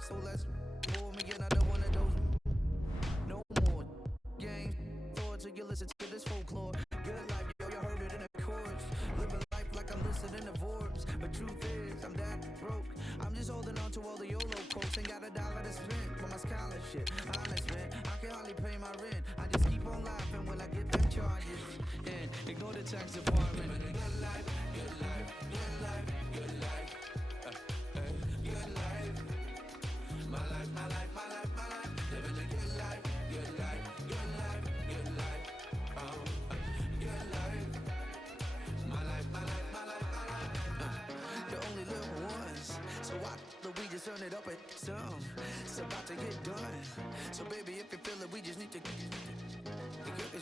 So let's pull me another one of those. No more games. Thought till you listen to this folklore. Good life, yo, you heard it in the chorus. Living life like I'm listening to Forbes. But truth is, I'm that broke. I'm just holding on to all the YOLO quotes. Ain't got $1 to spend for my scholarship. Honest, man, I can hardly pay my rent. I just keep on laughing when I get them charges. And ignore the tax department. Good life, good life, good life, good life. Good life. My life, my life, my life, my life. Living a good life, good life, good life, good life. Oh, good life. My life, my life, my life, my life. You only live once, so why don't we just turn it up at some? It's about to get done. So baby, if you feel it, we just need to get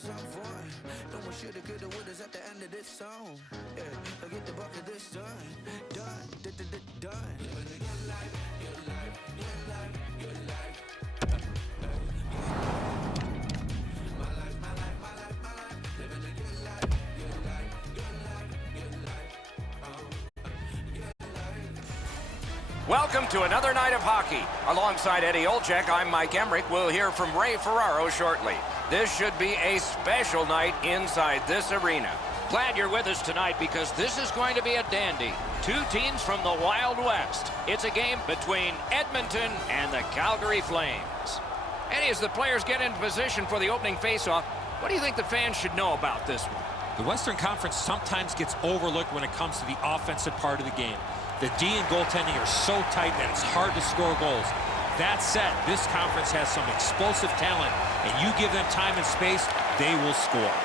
some fun. No one shoulda, coulda, woulda's at the end of this song. Yeah, I get the bucket this done, done, done. Living a good life, good life, good life, good life. My life, my life, my life, my life. Living a good life, good life, good life, good life. Oh, good life. Welcome to another night of hockey. Alongside Eddie Olczyk, I'm Mike Emmerich. We'll hear from Ray Ferraro shortly. This should be a special night inside this arena. Glad you're with us tonight because this is going to be a dandy. Two teams from the Wild West. It's a game between Edmonton and the Calgary Flames. Eddie, as the players get into position for the opening faceoff, what do you think the fans should know about this one? The Western Conference sometimes gets overlooked when it comes to the offensive part of the game. The D and goaltending are so tight that it's hard to score goals. That said, this conference has some explosive talent, and you give them time and space, they will score.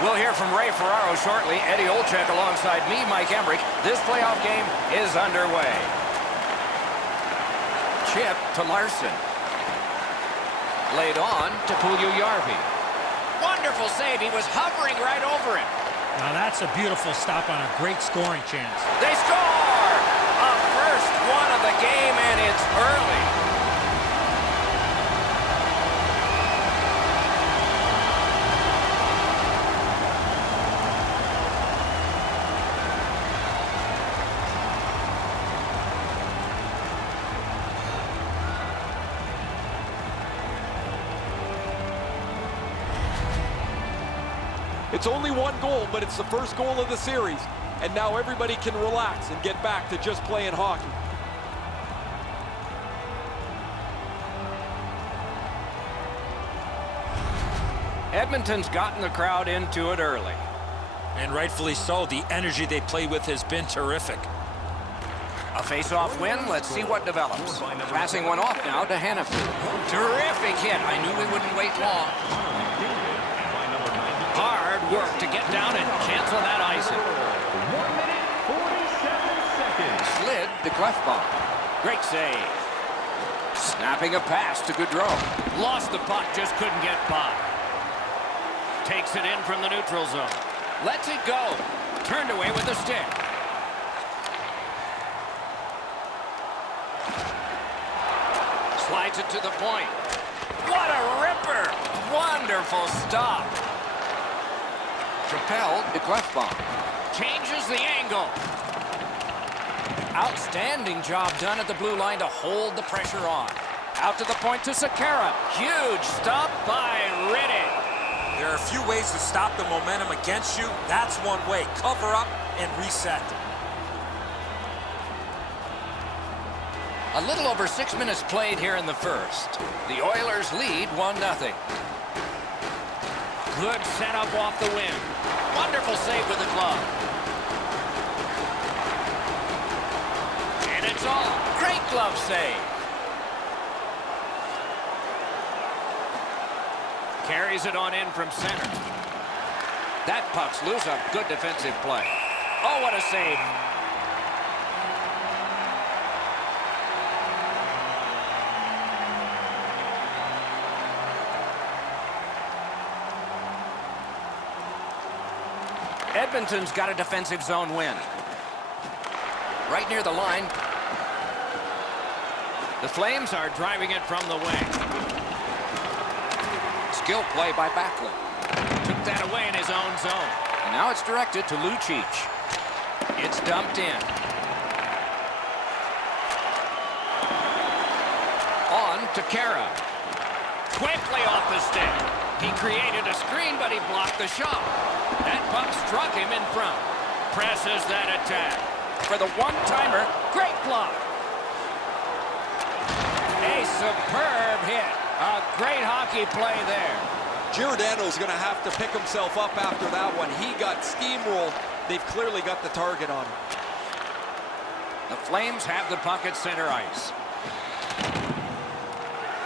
We'll hear from Ray Ferraro shortly. Eddie Olczyk alongside me, Mike Emmerich. This playoff game is underway. Chip to Larson. Laid on to Puljujärvi. Wonderful save. He was hovering right over him. Now that's a beautiful stop on a great scoring chance. They score! A first one of the game, and it's early. It's only one goal, but it's the first goal of the series. And now everybody can relax and get back to just playing hockey. Edmonton's gotten the crowd into it early. And rightfully so. The energy they play with has been terrific. A face-off win. Let's see what develops. Passing one off now to Hannaford. Terrific hit. I knew we wouldn't wait long. Hard work to get down and cancel that icing. 1 minute, 47 seconds. Slid to Clefbaum. Great save. Snapping a pass to Gaudreau. Lost the puck, just couldn't get by. Takes it in from the neutral zone. Lets it go. Turned away with the stick. Slides it to the point. What a ripper! Wonderful stop. Chappelle to Clefbaum. Changes the angle. Outstanding job done at the blue line to hold the pressure on. Out to the point to Sekera. Huge stop by Riddick. There are a few ways to stop the momentum against you. That's one way. Cover up and reset. A little over 6 minutes played here in the first. The Oilers lead 1-0. Good setup off the wing. Wonderful save with the glove. And it's all. Great glove save. Carries it on in from center. That puck's loose. A good defensive play. Oh, what a save. Edmonton's got a defensive zone win. Right near the line. The Flames are driving it from the wing. Skill play by Backlund. Took that away in his own zone. And now it's directed to Lucic. It's dumped in. to Kara. Quickly off the stick. He created a screen, but he blocked the shot. That puck struck him in front. Presses that attack. For the one-timer, great block. A superb hit. A great hockey play there. Giordano's going to have to pick himself up after that one. He got steamrolled. They've clearly got the target on him. The Flames have the puck at center ice.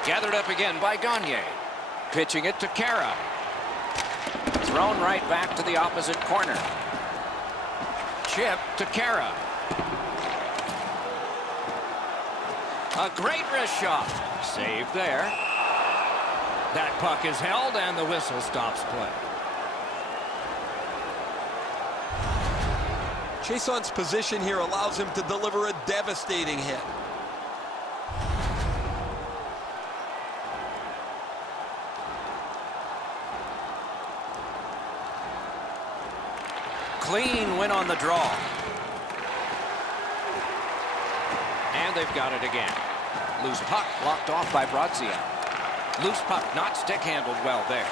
Gathered up again by Gagne. Pitching it to Kara. Thrown right back to the opposite corner. Chip to Kara. A great wrist shot. Save there. That puck is held and the whistle stops play. Chason's position here allows him to deliver a devastating hit. Clean win on the draw. And they've got it again. Loose puck blocked off by Brazia. Loose puck not stick handled well there.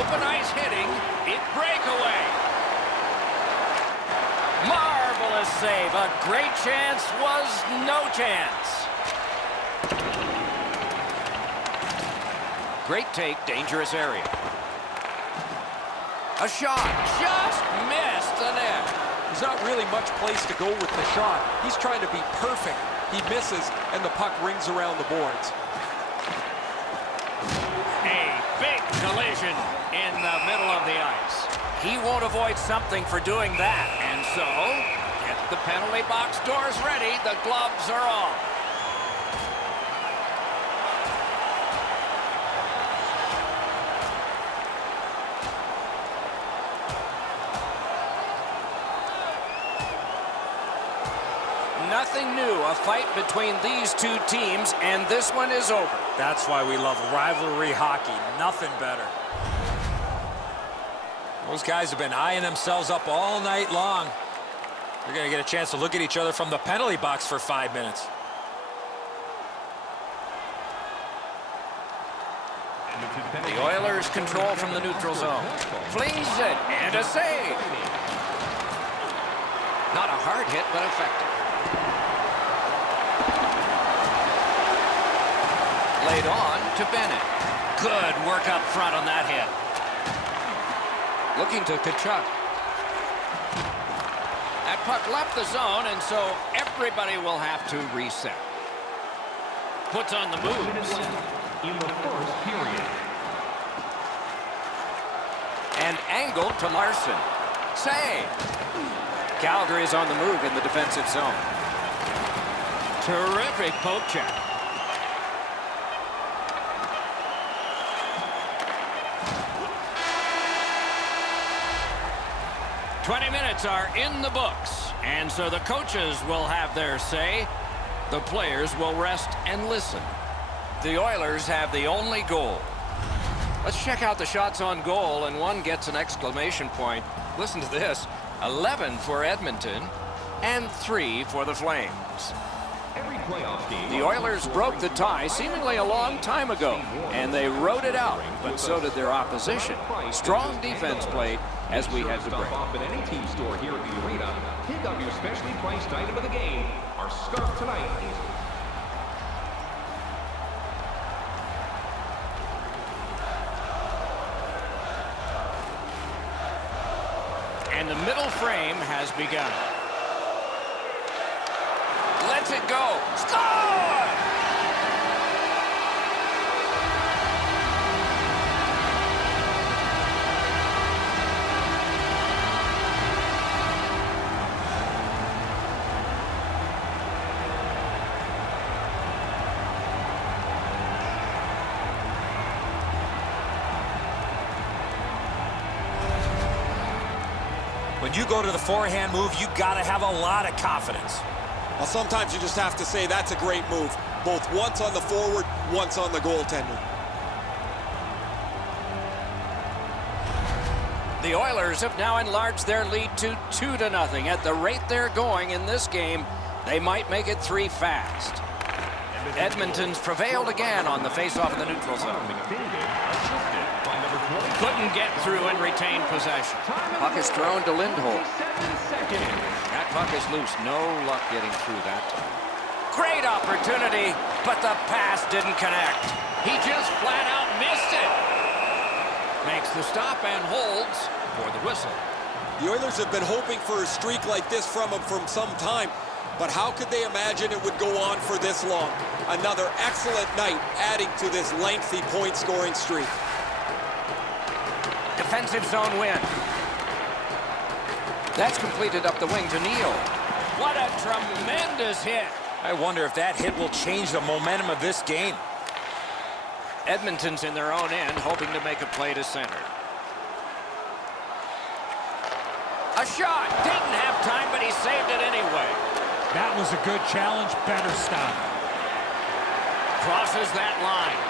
Open ice hitting. It breakaway. Marvelous save. A great chance was no chance. Great take, dangerous area. A shot. Just missed the net. There's not really much place to go with the shot. He's trying to be perfect. He misses, and the puck rings around the boards. A big collision in the middle of the ice. He won't avoid something for doing that. And so, get the penalty box doors ready. The gloves are off. Nothing new, a fight between these two teams, and this one is over. That's why we love rivalry hockey. Nothing better. Those guys have been eyeing themselves up all night long. They're going to get a chance to look at each other from the penalty box for 5 minutes. The Oilers control from the neutral zone. Flings it, and a save. Not a hard hit, but effective. Laid on to Bennett. Good work up front on that hit. Looking to Tkachuk. That puck left the zone, and so everybody will have to reset. Puts on the moves. In the first period. And angled to Larson. Save. Calgary is on the move in the defensive zone. Terrific poke check. "20 minutes are in the books, and so the coaches will have their say. The players will rest and listen." The Oilers have the only goal. Let's check out the shots on goal, and one gets an exclamation point. Listen to this. 11 for Edmonton and 3 for the Flames. Every playoff game. The Oilers broke the tie seemingly a long time ago, and they rode it out, but so did their opposition. Strong defense played as we had to break. Stop off at any team store here at the arena. Pick up your specially priced item of the game. Our scarf tonight is... And the middle frame has begun. Lets it go. Score! When you go to the forehand move, you got to have a lot of confidence. Well, sometimes you just have to say that's a great move. Both once on the forward, once on the goaltender. The Oilers have now enlarged their lead to 2-0. At the rate they're going in this game, they might make it 3 fast. Edmonton's prevailed again on the face-off in the neutral zone. Couldn't get through and retain possession. Puck is thrown to Lindholm. That puck is loose. No luck getting through that time. Great opportunity, but the pass didn't connect. He just flat out missed it. Makes the stop and holds for the whistle. The Oilers have been hoping for a streak like this from him for some time, but how could they imagine it would go on for this long? Another excellent night adding to this lengthy point-scoring streak. Defensive zone win. That's completed up the wing to Neal. What a tremendous hit. I wonder if that hit will change the momentum of this game. Edmonton's in their own end, hoping to make a play to center. A shot. Didn't have time, but he saved it anyway. That was a good challenge. Better stop. Crosses that line.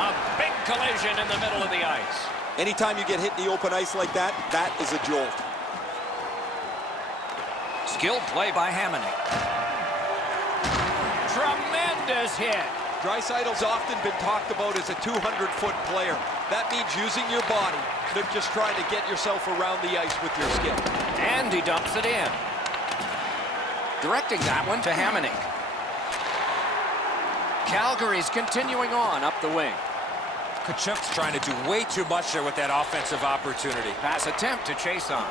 A big collision in the middle of the ice. Anytime you get hit in the open ice like that, that is a jolt. Skilled play by Hamonic. Tremendous hit. Draisaitl's often been talked about as a 200-foot player. That means using your body, not just trying to get yourself around the ice with your skill. And he dumps it in. Directing that one to Hamonic. Calgary's continuing on up the wing. Kachuk's trying to do way too much there with that offensive opportunity. Pass attempt to chase on.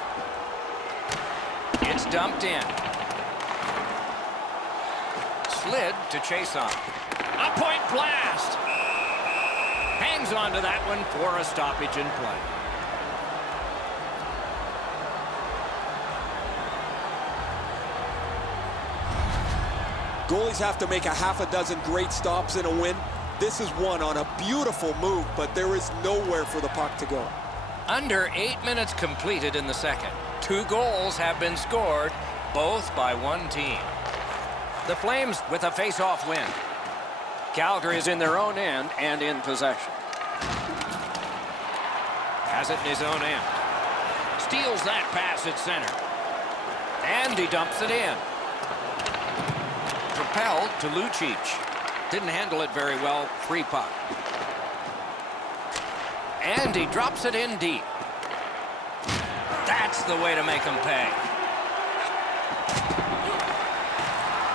It's dumped in. Slid to chase on. A point blast. Hangs on to that one for a stoppage in play. Goalies have to make a half a dozen great stops in a win. This is one on a beautiful move, but there is nowhere for the puck to go. Under 8 minutes completed in the second. 2 goals have been scored, both by one team. The Flames with a face-off win. Calgary is in their own end and in possession. Has it in his own end. Steals that pass at center. And he dumps it in. Propelled to Lucic. Didn't handle it very well. Free puck. And he drops it in deep. That's the way to make him pay.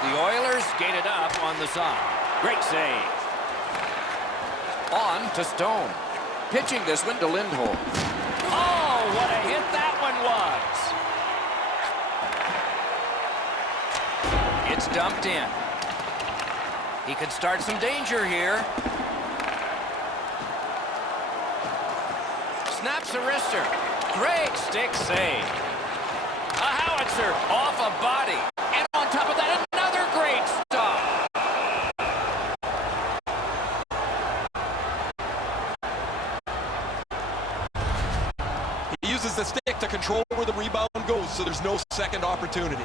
The Oilers skated up on the side. Great save. On to Stone. Pitching this one to Lindholm. Oh, what a hit that one was. It's dumped in. He could start some danger here. Snaps a wrister. Great stick save. A howitzer off a body. And on top of that, another great stop. He uses the stick to control where the rebound goes, so there's no second opportunity.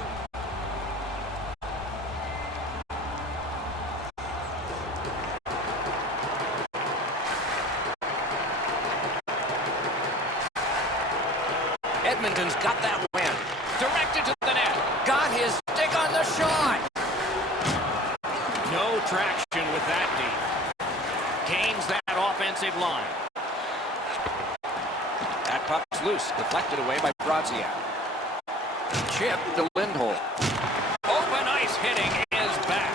Edmonton's got that win. Directed to the net. Got his stick on the shot. No traction with that deep. Gains that offensive line. That puck's loose. Deflected away by Brodziak. Chip to Lindholm. Open ice hitting is back.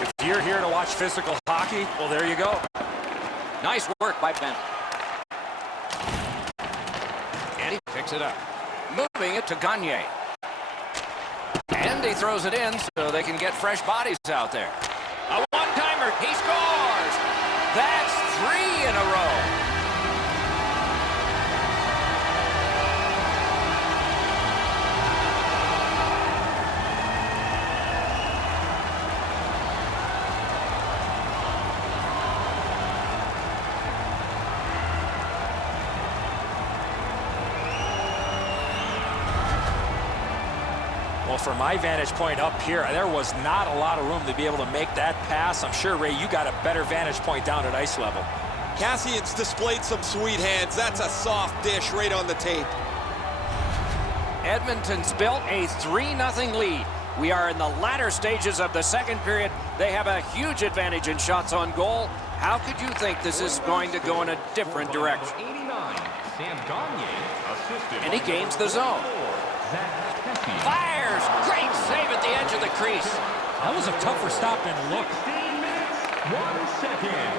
If you're here to watch physical hockey, well, there you go. Nice work by Bennett. And he picks it up. Moving it to Gagne. And he throws it in so they can get fresh bodies out there. A one-timer. He scores. That's 3 in a row. Well, from my vantage point up here, there was not a lot of room to be able to make that pass. I'm sure, Ray, you got a better vantage point down at ice level. Cassian's displayed some sweet hands. That's a soft dish right on the tape. Edmonton's built a 3-0 lead. We are in the latter stages of the second period. They have a huge advantage in shots on goal. How could you think this is going to go in a different direction? 89, Sam Gagne, assisted And he by gains number the zone. 24, Zach Pesci. Fires! Great save at the edge of the crease. That was a tougher stop than it looked. 16 minutes, 1 second.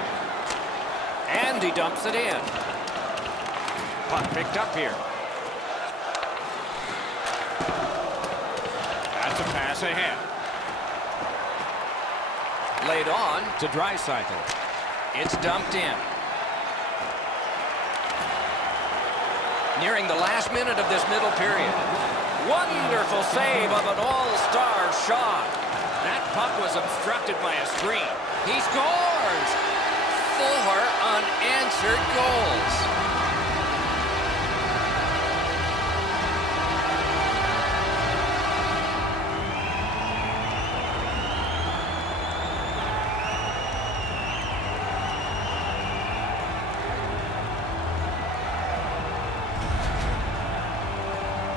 And he dumps it in. Puck picked up here. That's a pass ahead. Laid on to Draisaitl. It's dumped in. Nearing the last minute of this middle period. Wonderful save of an all-star shot. That puck was obstructed by a screen. He scores! 4 unanswered goals.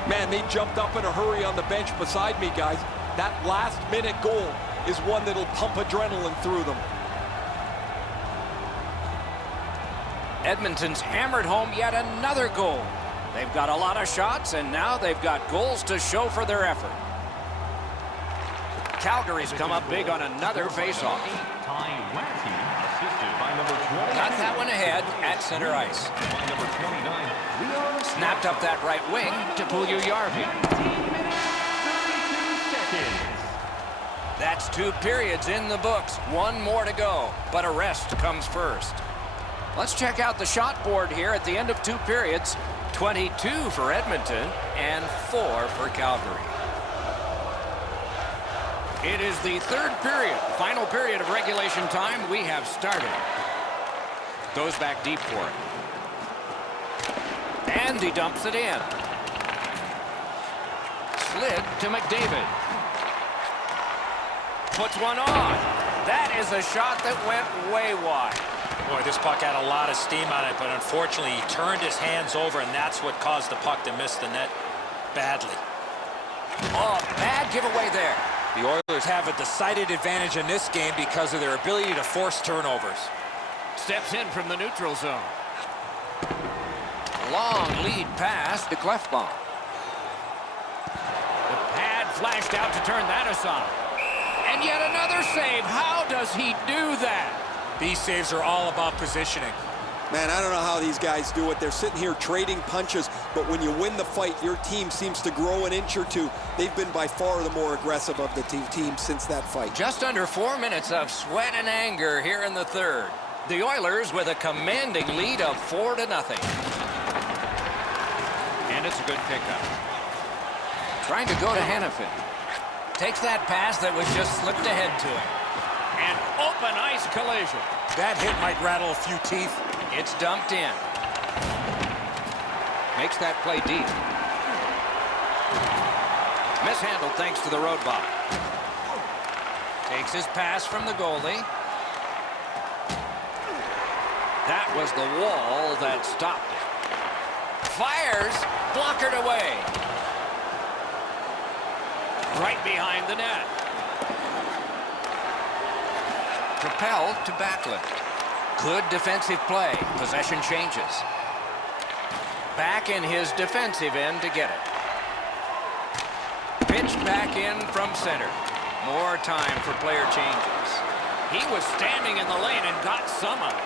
Man, they jumped up in a hurry on the bench beside me, guys. That last-minute goal is one that'll pump adrenaline through them. Edmonton's hammered home yet another goal. They've got a lot of shots, and now they've got goals to show for their effort. Calgary's come up big on another faceoff. Ty Latty, assisted by number 20. Got that one ahead at center ice. By number 29, Leon Snapped up that right wing to Puljujarvi. 19 minutes, 32 seconds. That's 2 periods in the books. 1 more to go, but a rest comes first. Let's check out the shot board here at the end of 2 periods. 22 for Edmonton and 4 for Calgary. It is the 3rd period, final period of regulation time. We have started. Goes back deep for it. And he dumps it in. Slid to McDavid. Puts one on. That is a shot that went way wide. Boy, this puck had a lot of steam on it, but unfortunately he turned his hands over, and that's what caused the puck to miss the net badly. Oh, bad giveaway there. The Oilers have a decided advantage in this game because of their ability to force turnovers. Steps in from the neutral zone. Long lead pass to Clefbaum. The pad flashed out to turn that aside. And yet another save. How does he do that? These saves are all about positioning. Man, I don't know how these guys do it. They're sitting here trading punches, but when you win the fight, your team seems to grow an inch or two. They've been by far the more aggressive of the team since that fight. Just under 4 minutes of sweat and anger here in the 3rd. The Oilers with a commanding lead of 4-0. And it's a good pickup. Trying to go to Hanifin. Takes that pass that was just slipped ahead to him. An open ice collision. That hit might rattle a few teeth. It's dumped in. Makes that play deep. Mishandled thanks to the roadblock. Takes his pass from the goalie. That was the wall that stopped it. Fires, blockered away. Right behind the net. Propelled to backlift. Good defensive play. Possession changes. Back in his defensive end to get it. Pitched back in from center. More time for player changes. He was standing in the lane and got some of it.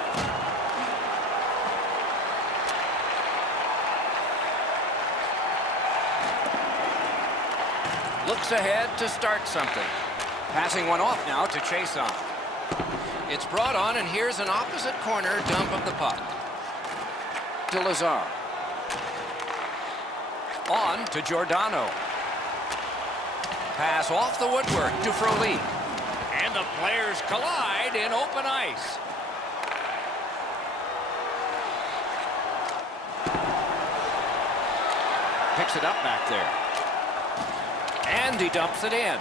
Looks ahead to start something. Passing one off now to chase on. It's brought on, and here's an opposite corner dump of the puck. To Lazar. On to Giordano. Pass off the woodwork to Frolik. And the players collide in open ice. Picks it up back there. And he dumps it in.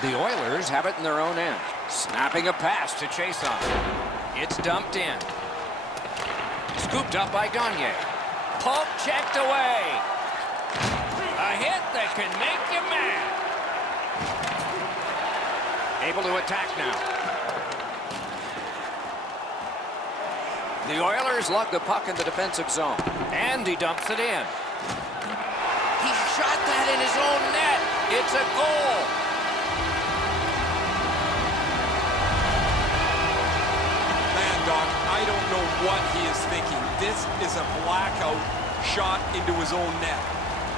The Oilers have it in their own end. Snapping a pass to chase on. It's dumped in. Scooped up by Gagne. Poke checked away. that can make you mad. Able to attack now. The Oilers lug the puck in the defensive zone. And he dumps it in. He shot that in his own net. It's a goal. Man, Doc, I don't know what he is thinking. This is a blackout shot into his own net.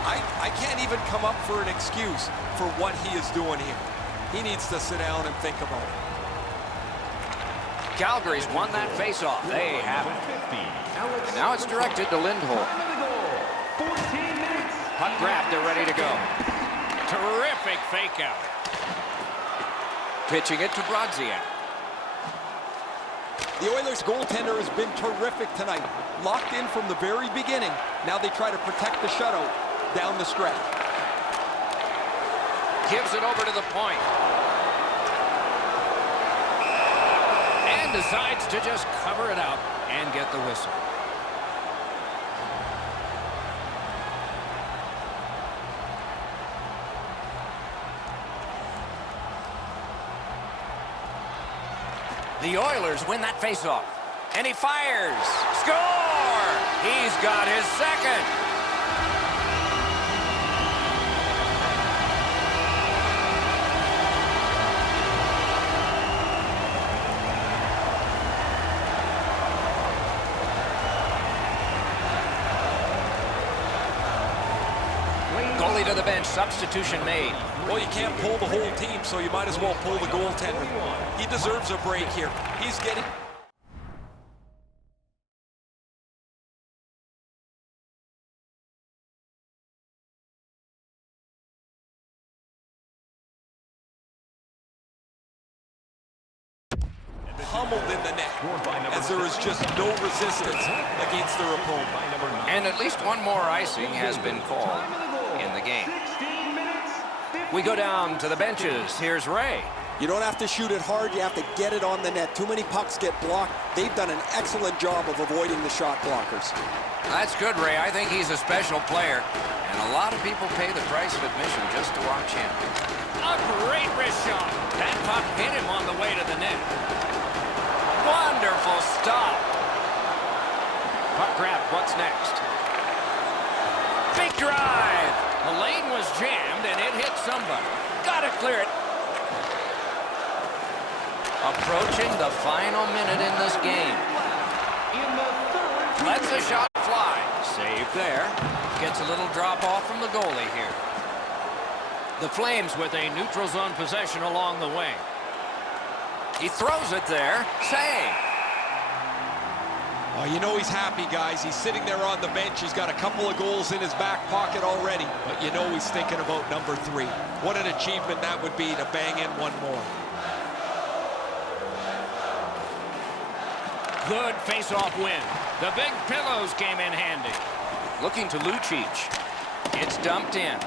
I can't even come up for an excuse for what he is doing here. He needs to sit down and think about it. Calgary's won that faceoff. They have it. And now it's directed to Lindholm. Puck grab, they're ready to go. Terrific fake out. Pitching it to Brodziak. The Oilers goaltender has been terrific tonight. Locked in from the very beginning. Now they try to protect the shutout down the stretch. Gives it over to the point. And decides to just cover it out and get the whistle. The Oilers win that faceoff. And he fires. Score! He's got his second. Goalie to the bench. Substitution made. Well, you can't pull the whole team, so you might as well pull the goaltender. He deserves a break here. He's getting... pummeled in the net, as there is just no resistance against their opponent. And at least one more icing has been called in the game. We go down to the benches. Here's Ray. You don't have to shoot it hard, you have to get it on the net. Too many pucks get blocked. They've done an excellent job of avoiding the shot blockers. That's good, Ray. I think he's a special player. And a lot of people pay the price of admission just to watch him. A great wrist shot. That puck hit him on the way to the net. Wonderful stop. Puck grab. What's next? Big drive. The lane was jammed, and it hit somebody. Got to clear it. Approaching the final minute in this game. Lets the shot fly. Save there. Gets a little drop off from the goalie here. The Flames with a neutral zone possession along the wing. He throws it there. Save. Oh, you know he's happy, guys. He's sitting there on the bench. He's got a couple of goals in his back pocket already. But you know he's thinking about number 3. What an achievement that would be to bang in one more. Good face-off win. The big pillows came in handy. Looking to Lucic. It's dumped in.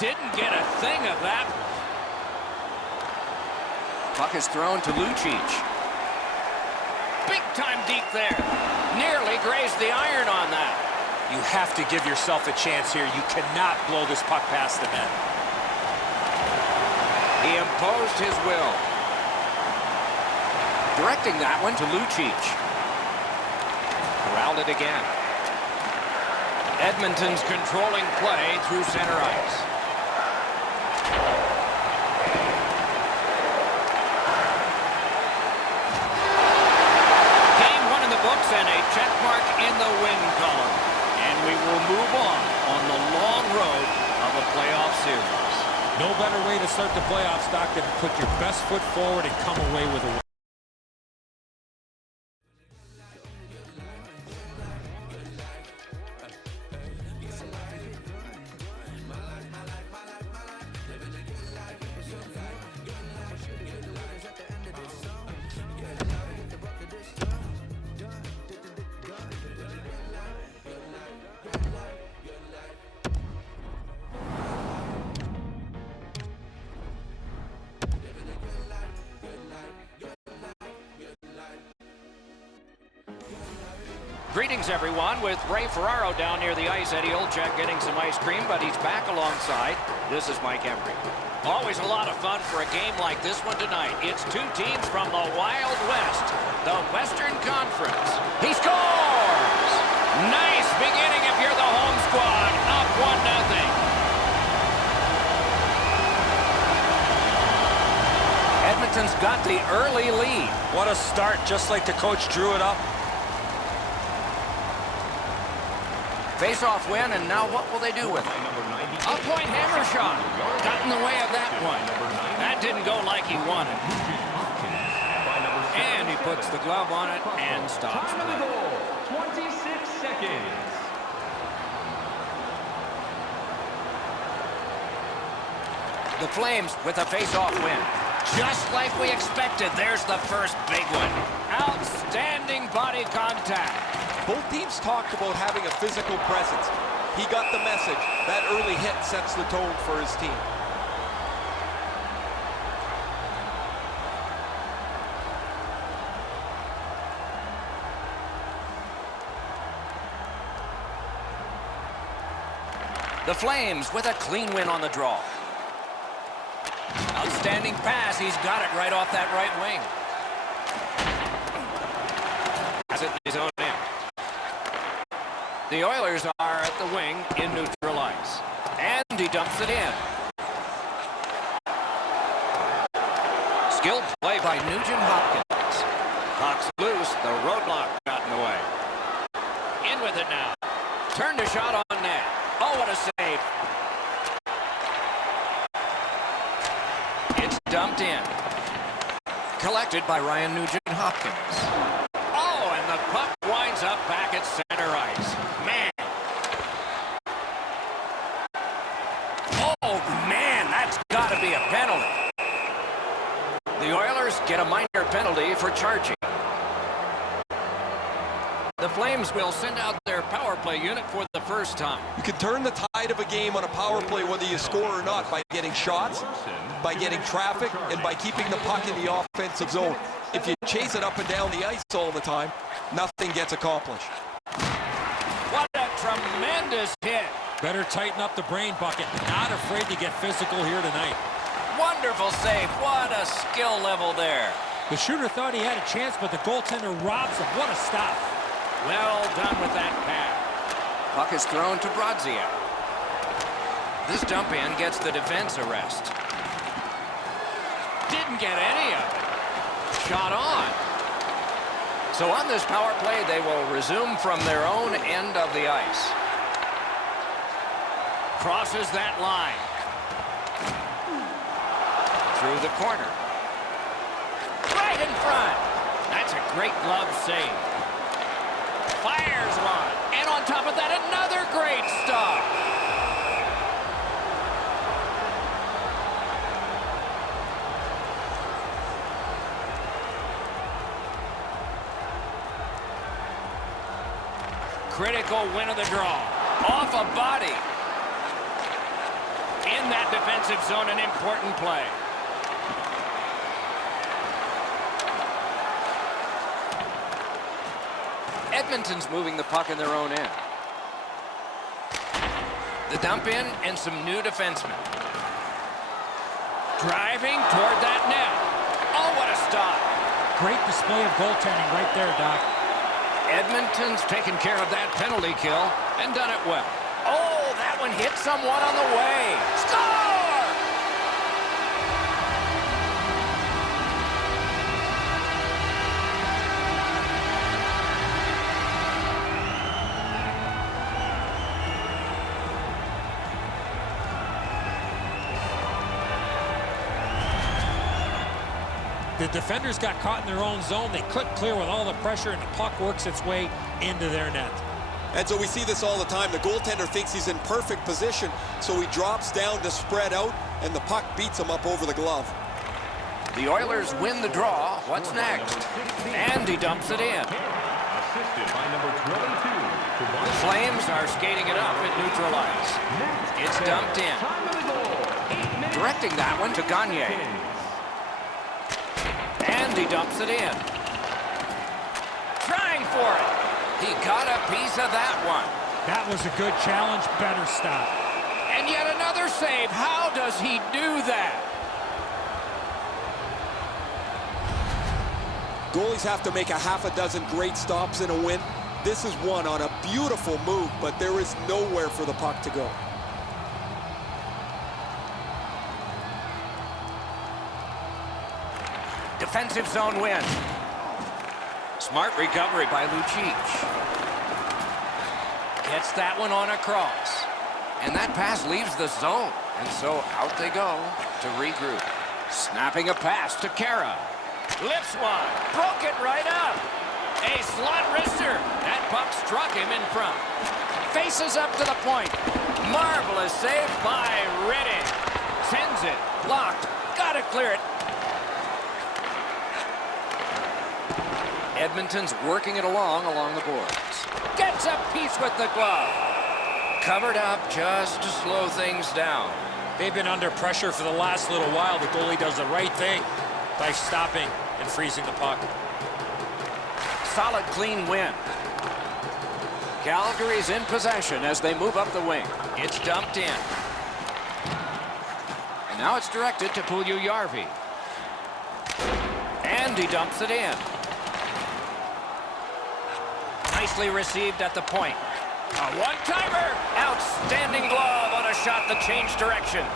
Didn't get a thing of that. Puck is thrown to Lucic. Big time deep there. Nearly grazed the iron on that. You have to give yourself a chance here. You cannot blow this puck past the net. He imposed his will. Directing that one to Lucic. Corralled it again. Edmonton's controlling play through center ice. Game 1 in the books and a check mark in the win column. And we will move on the long road of a playoff series. No better way to start the playoffs, Doc, than to put your best foot forward and come away with a win. Greetings, everyone, with Ray Ferraro down near the ice. Eddie Olczyk getting some ice cream, but he's back alongside. This is Mike Embry. Always a lot of fun for a game like this one tonight. It's two teams from the Wild West, the Western Conference. He scores! Nice beginning if you're the home squad. Up 1-0. Edmonton's got the early lead. What a start, just like the coach drew it up. Face-off win, and now what will they do with it? A point hammer shot. Got in the way of that one. That didn't go like he wanted. And he puts the glove on it and stops. Time of the goal, 26 seconds. The Flames with a face-off win. Just like we expected, there's the first big one. Outstanding body contact. Both teams talked about having a physical presence. He got the message. That early hit sets the tone for his team. The Flames with a clean win on the draw. Outstanding pass. He's got it right off that right wing. Has it in his own end. The Oilers are at the wing in neutral ice. And he dumps it in. Skilled play by Nugent Hopkins. Puck's loose. The roadblock got in the way. In with it now. Turned a shot on net. Oh, what a save. It's dumped in. Collected by Ryan Nugent-Hopkins. Oh, and the puck winds up back at center ice. Man. Oh, man, that's got to be a penalty. The Oilers get a minor penalty for charging. The Flames will send out their power play unit for the first time. You can turn the tide of a game on a power play whether you score or not by getting shots, by getting traffic, and by keeping the puck in the offensive zone. If you chase it up and down the ice all the time, nothing gets accomplished. What a tremendous hit. Better tighten up the brain bucket. Not afraid to get physical here tonight. Wonderful save. What a skill level there. The shooter thought he had a chance, but the goaltender robs him. What a stop. Well done with that pass. Puck is thrown to Brodziak. This dump in gets the defense arrest. Didn't get any of it. Shot on. So on this power play, they will resume from their own end of the ice. Crosses that line. Through the corner. Right in front. That's a great glove save. Fires one. And on top of that, another great stop. Critical win of the draw. Off a body. In that defensive zone, an important play. Edmonton's moving the puck in their own end. The dump in and some new defensemen. Driving toward that net. Oh, what a stop. Great display of goaltending right there, Doc. Edmonton's taken care of that penalty kill and done it well. Oh, that one hit someone on the way. Score! The defenders got caught in their own zone. They couldn't clear with all the pressure, and the puck works its way into their net. And so we see this all the time. The goaltender thinks he's in perfect position, so he drops down to spread out, and the puck beats him up over the glove. The Oilers win the draw. What's next? And he dumps it in. Assisted by number 22. The Flames are skating it up at neutral ice. It's dumped in. Time of the goal, 8 minutes. Directing that one to Gagne. And he dumps it in. Trying for it. He got a piece of that one. That was a good challenge, better stop. And yet another save. How does he do that? Goalies have to make a half a dozen great stops in a win. This is one on a beautiful move, but there is nowhere for the puck to go. Defensive zone win. Smart recovery by Lucic. Gets that one on across. And that pass leaves the zone. And so out they go to regroup. Snapping a pass to Kara. Lifts one. Broke it right up. A slot wrister. That puck struck him in front. Faces up to the point. Marvelous save by Redding. Sends it. Blocked. Gotta clear it. Edmonton's working it along the boards. Gets a piece with the glove. Covered up just to slow things down. They've been under pressure for the last little while. The goalie does the right thing by stopping and freezing the puck. Solid, clean win. Calgary's in possession as they move up the wing. It's dumped in. And now it's directed to Puljujärvi. And he dumps it in. Nicely received at the point. A one-timer. Outstanding glove on a shot that changed direction.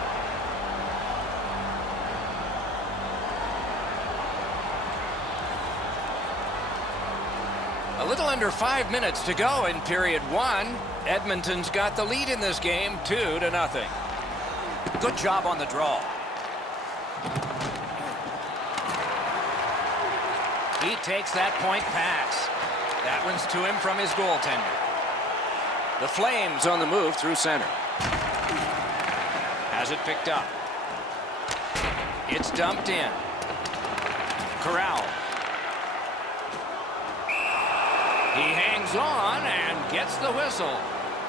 A little under 5 minutes to go in period one. Edmonton's got the lead in this game, 2-0. Good job on the draw. He takes that point pass. That one's to him from his goaltender. The Flames on the move through center. Has it picked up. It's dumped in. Corral. He hangs on and gets the whistle.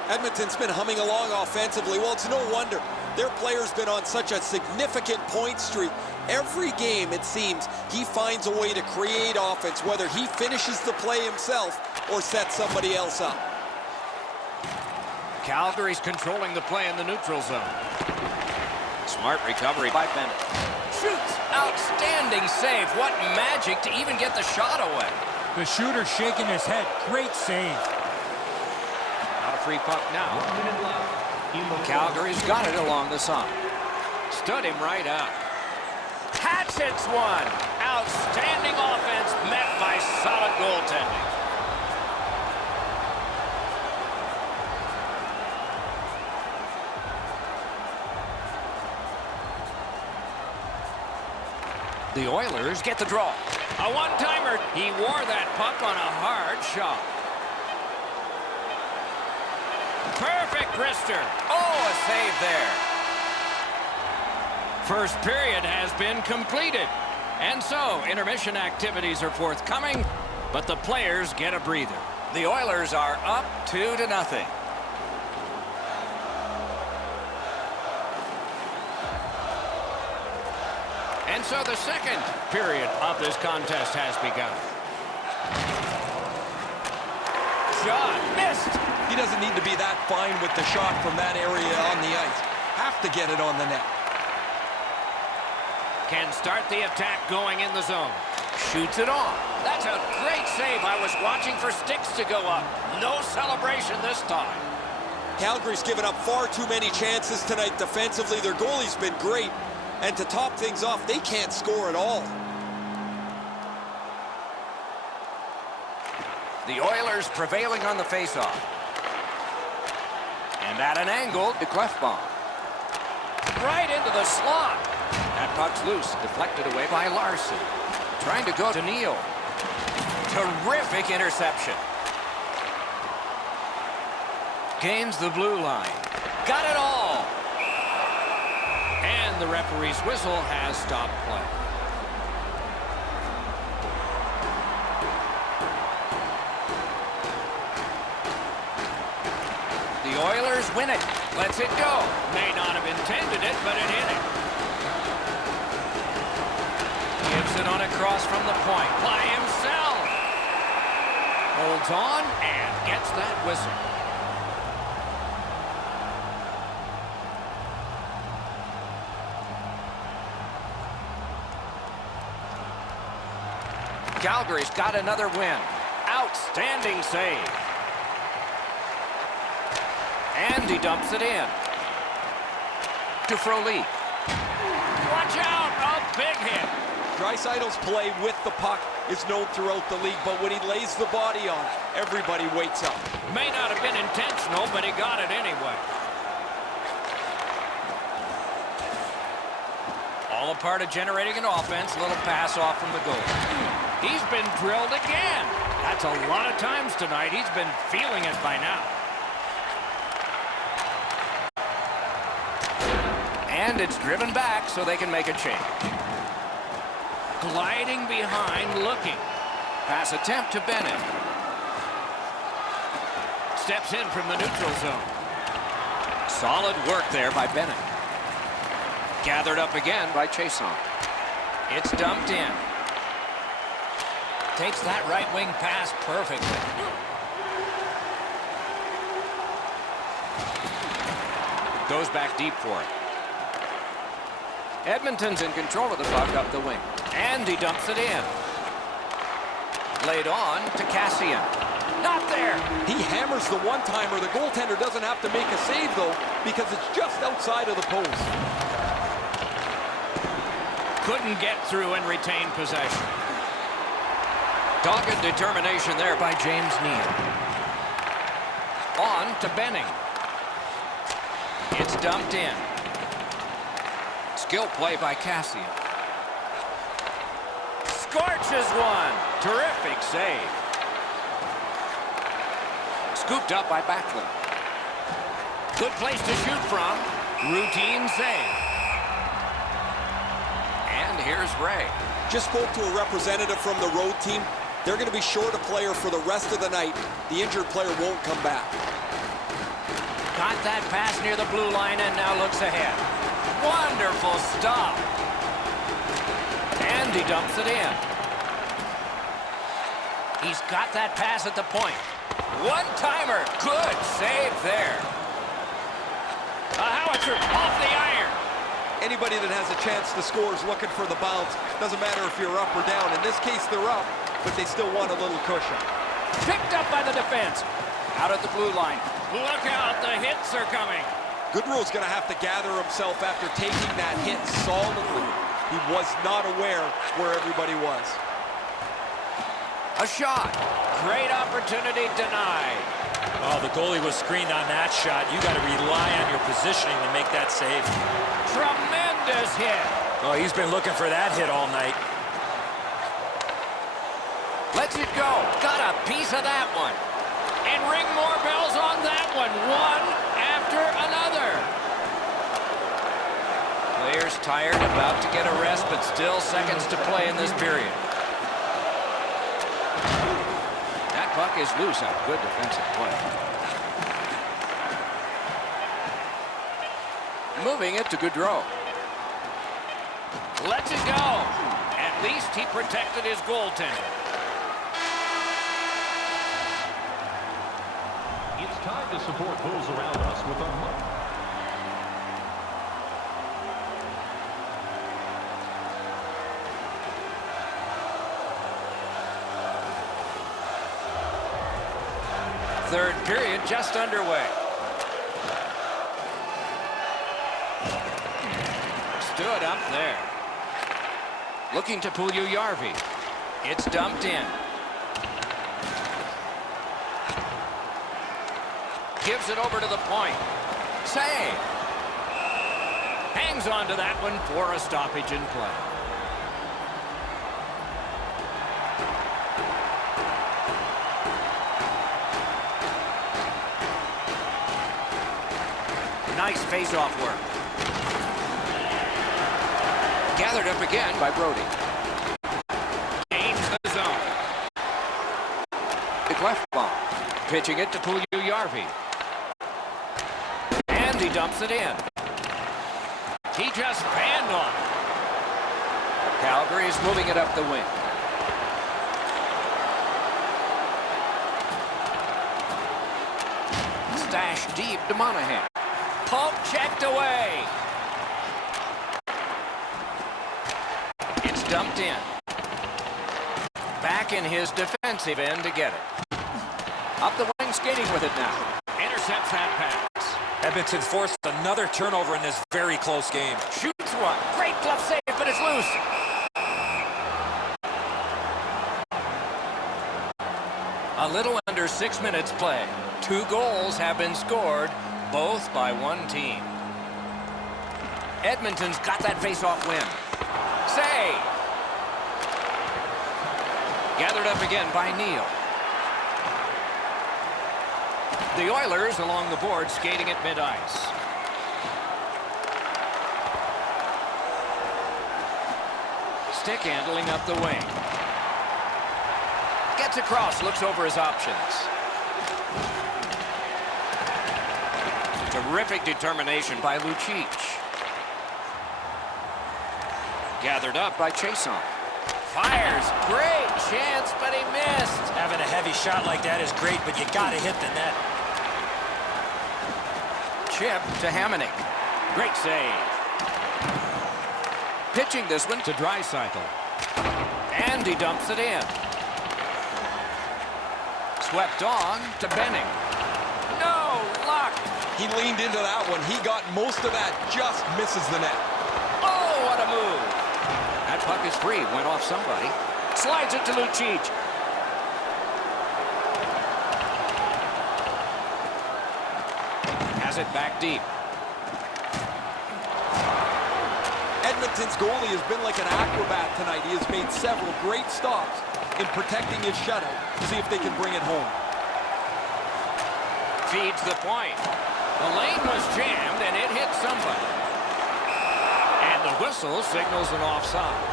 Edmonton's been humming along offensively. Well, it's no wonder. Their player's been on such a significant point streak. Every game, it seems, he finds a way to create offense, whether he finishes the play himself or sets somebody else up. Calgary's controlling the play in the neutral zone. Smart recovery by Bennett. Shoots. Outstanding save. What magic to even get the shot away. The shooter shaking his head. Great save. Not a free puck now. Calgary's got it along the side. Stood him right up. Hatchets one. Outstanding offense met by solid goaltending. The Oilers get the draw. A one-timer. He wore that puck on a hard shot. Perfect wrister. Oh, a save there. First period has been completed. And so, intermission activities are forthcoming, but the players get a breather. The Oilers are up 2-0. And so the second period of this contest has begun. Shot missed. He doesn't need to be that fine with the shot from that area on the ice. Have to get it on the net. Can start the attack going in the zone. Shoots it off. That's a great save. I was watching for sticks to go up. No celebration this time. Calgary's given up far too many chances tonight defensively. Their goalie's been great. And to top things off, they can't score at all. The Oilers prevailing on the faceoff. And at an angle to Clefbaum. Right into the slot. That puck's loose, deflected away by Larson. Trying to go to Neal. Terrific interception. Gains the blue line. Got it all. And the referee's whistle has stopped play. The Oilers win it. Lets it go. May not have intended it, but it hit him. Gives it on a cross from the point. By himself. Holds on and gets that whistle. Calgary's got another win. Outstanding save. And he dumps it in. To Frolik. Watch out! A big hit. Draisaitl's play with the puck is known throughout the league, but when he lays the body on, everybody wakes up. May not have been intentional, but he got it anyway. All a part of generating an offense. Little pass off from the goal. He's been drilled again. That's a lot of times tonight. He's been feeling it by now. And it's driven back so they can make a change. Gliding behind, looking. Pass attempt to Bennett. Steps in from the neutral zone. Solid work there by Bennett. Gathered up again by Chason. It's dumped in. Takes that right wing pass perfectly. Goes back deep for it. Edmonton's in control of the puck up the wing. And he dumps it in. Laid on to Cassian. Not there. He hammers the one-timer. The goaltender doesn't have to make a save, though, because it's just outside of the post. Couldn't get through and retain possession. Dogged determination there by James Neal. On to Benning. It's dumped in. Skill play by Cassian. Scorches one. Terrific save. Scooped up by Backlund. Good place to shoot from. Routine save. And here's Ray. Just spoke to a representative from the road team. They're going to be short a player for the rest of the night. The injured player won't come back. Got that pass near the blue line and now looks ahead. Wonderful stop. And he dumps it in. He's got that pass at the point. One-timer. Good save there. A howitzer off the iron. Anybody that has a chance to score is looking for the bounce. Doesn't matter if you're up or down. In this case, they're up, but they still want a little cushion. Picked up by the defense. Out at the blue line. Look out, the hits are coming. Goodrow's going to have to gather himself after taking that hit solidly. He was not aware where everybody was. A shot. Great opportunity denied. Oh, the goalie was screened on that shot. You got to rely on your positioning to make that save. Tremendous hit. Oh, he's been looking for that hit all night. Lets it go. Got a piece of that one. And ring more bells on that one. One after another. Players tired, about to get a rest, but still seconds to play in this period. That puck is loose on good defensive play. Moving it to Gaudreau. Lets it go. At least he protected his goaltender. It's time to support those around us with our money. Third period just underway. Stood up there. Looking to Puljujärvi. It's dumped in. Gives it over to the point. Save. Hangs on to that one for a stoppage in play. Nice face-off work. Gathered up again by Brody. Gains the zone. The left bomb. Pitching it to Puljujärvi. And he dumps it in. He just banned on it. Calgary is moving it up the wing. dash deep to Monahan. Poke checked away. It's dumped in. Back in his defensive end to get it. Up the wing, skating with it now. Intercepts that pass. Edmonton forced another turnover in this very close game. Shoots one. Great glove save, but it's loose. A little under 6 minutes play. 2 goals have been scored, both by one team. Edmonton's got that face-off win. Save. Gathered up again by Neal. The Oilers along the board skating at mid-ice. Stick handling up the wing. Gets across, looks over his options. Terrific determination by Lucic. Gathered up by Chason. Fires, great chance, but he missed. Having a heavy shot like that is great, but you gotta hit the net. Chip to Hamonic. Great save. Pitching this one to Draisaitl. And he dumps it in. Swept on to Benning. No luck. He leaned into that one. He got most of that, just misses the net. Oh, what a move. That puck is free. Went off somebody. Slides it to Lucic. Has it back deep. Edmonton's goalie has been like an acrobat tonight. He has made several great stops in protecting his shutout to see if they can bring it home. Feeds the point. The lane was jammed and it hit somebody. And the whistle signals an offside.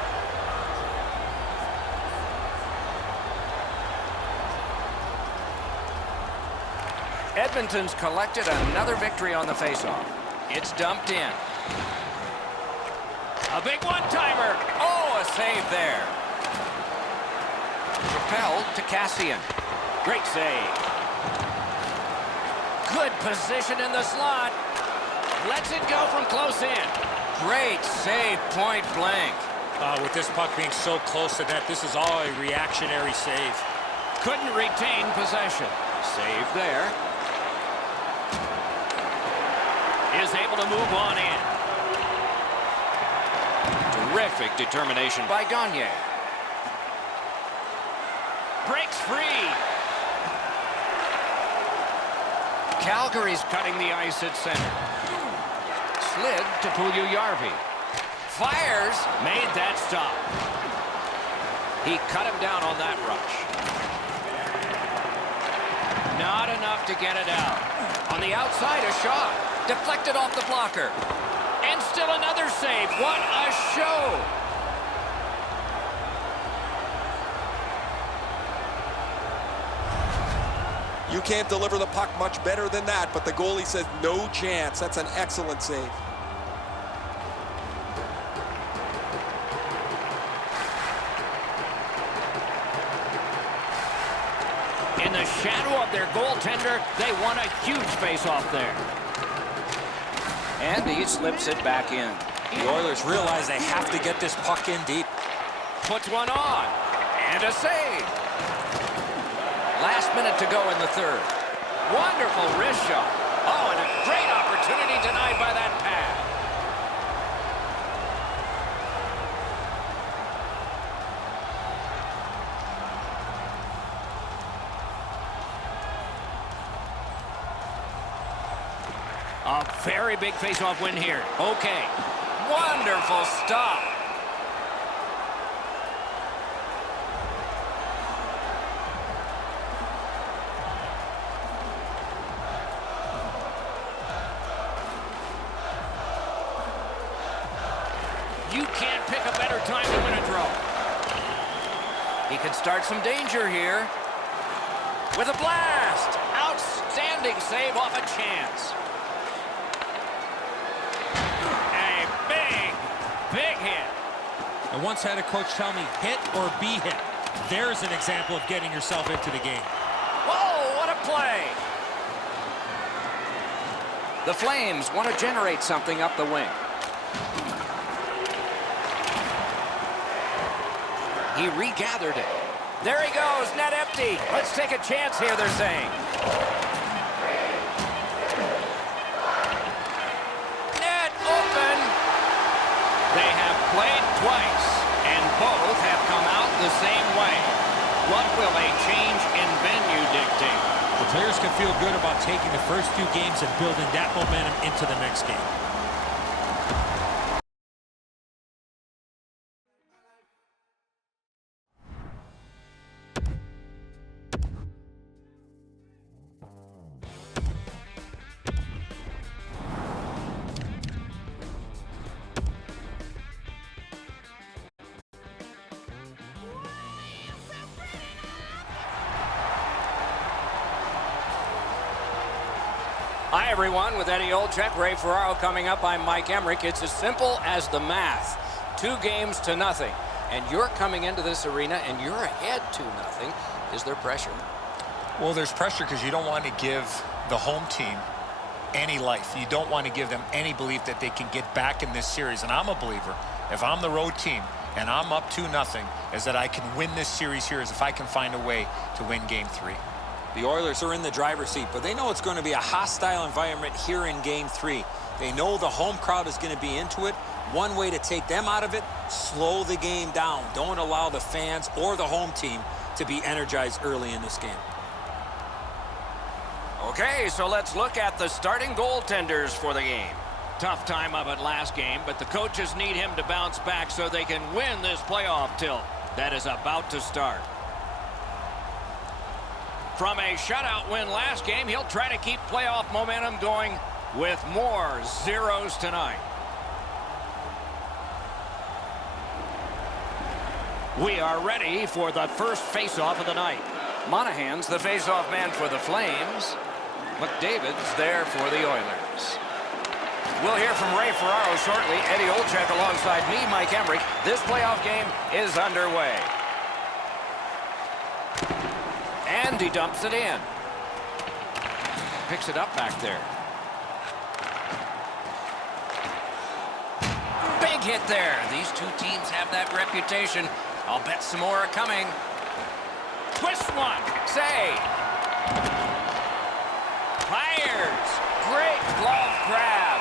Edmonton's collected another victory on the faceoff. It's dumped in. A big one-timer. Oh, a save there. Propelled to Cassian. Great save. Good position in the slot. Lets it go from close in. Great save, point blank. With this puck being so close to that, this is all a reactionary save. Couldn't retain possession. Save there. Is able to move on in. Terrific determination by Gagne. Breaks free. Calgary's cutting the ice at center. Slid to Puljujärvi. Fires. Made that stop. He cut him down on that rush. Not enough to get it out. On the outside, a shot. Deflected off the blocker. And still another save. What a show! You can't deliver the puck much better than that, but the goalie says no chance. That's an excellent save. In the shadow of their goaltender, they won a huge face-off there. And he slips it back in. The Oilers realize they have to get this puck in deep. Puts one on. And a save. Last minute to go in the third. Wonderful wrist shot. Oh, and a great opportunity denied by that pad. A very big face-off win here. Okay. Wonderful stop. You can't pick a better time to win a draw. He can start some danger here. With a blast. Outstanding save off a chance. Big hit. I once had a coach tell me, hit or be hit. There's an example of getting yourself into the game. Whoa, what a play. The Flames want to generate something up the wing. He regathered it. There he goes, net empty. Let's take a chance here, they're saying. Net open. They have played twice, and both have come out the same way. What will a change in venue dictate? The players can feel good about taking the first few games and building that momentum into the next game. Hi, everyone. With Eddie Olczyk, Ray Ferraro coming up. I'm Mike Emmerich. It's as simple as the math. 2 games to nothing. And you're coming into this arena, and you're ahead 2-0. Is there pressure? Well, there's pressure because you don't want to give the home team any life. You don't want to give them any belief that they can get back in this series. And I'm a believer, if I'm the road team and I'm up 2-0, is that I can win this series here, is if I can find a way to win Game 3. The Oilers are in the driver's seat, but they know it's going to be a hostile environment here in Game 3. They know the home crowd is going to be into it. One way to take them out of it, slow the game down. Don't allow the fans or the home team to be energized early in this game. Okay, so let's look at the starting goaltenders for the game. Tough time of it last game, but the coaches need him to bounce back so they can win this playoff tilt that is about to start. From a shutout win last game, he'll try to keep playoff momentum going with more zeros tonight. We are ready for the first face-off of the night. Monahan's the face-off man for the Flames. McDavid's there for the Oilers. We'll hear from Ray Ferraro shortly. Eddie Olczyk alongside me, Mike Emmerich. This playoff game is underway. And he dumps it in. Picks it up back there. Big hit there. These two teams have that reputation. I'll bet some more are coming. Twist one. Save. Fires. Great glove grab.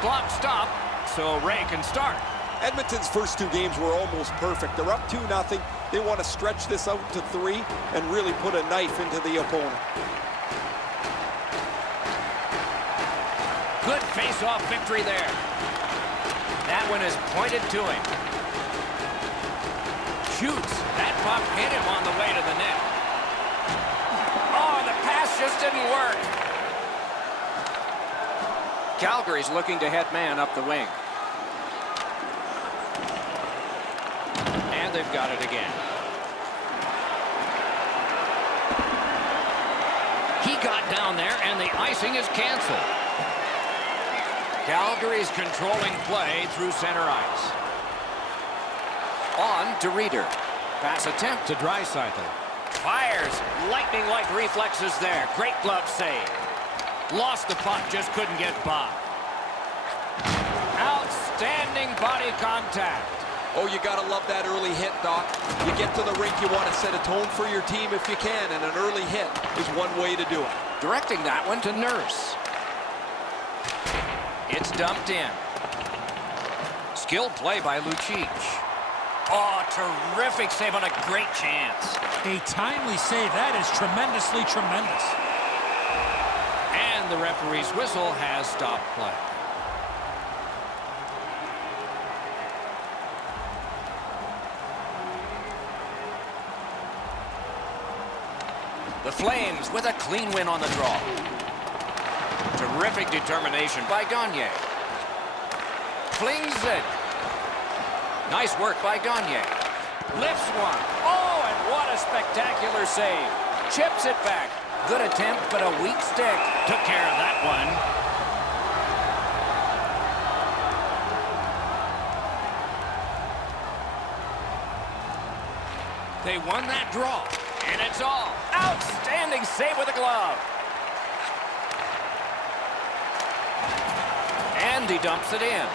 Clock stop, so Ray can start. Edmonton's first 2 games were almost perfect. They're up 2-0. They want to stretch this out to 3 and really put a knife into the opponent. Good face-off victory there. That one is pointed to him. Shoots. That puck hit him on the way to the net. Oh, the pass just didn't work. Calgary's looking to head man up the wing. And they've got it again. He got down there, and the icing is canceled. Calgary's controlling play through center ice. On to Reeder. Pass attempt to Draisaitl. Fires. Lightning-like reflexes there. Great glove save. Lost the puck, just couldn't get by. Outstanding body contact. Oh, you got to love that early hit, Doc. You get to the rink, you want to set a tone for your team if you can, and an early hit is one way to do it. Directing that one to Nurse. It's dumped in. Skilled play by Lucic. Oh, terrific save on a great chance. A timely save. That is tremendously tremendous. And the referee's whistle has stopped play. The Flames with a clean win on the draw. Terrific determination by Gagne. Flings it. Nice work by Gagne. Lifts one. Oh, and what a spectacular save. Chips it back. Good attempt, but a weak stick. Took care of that one. They won that draw. And it's all. Outstanding save with a glove. And he dumps it in.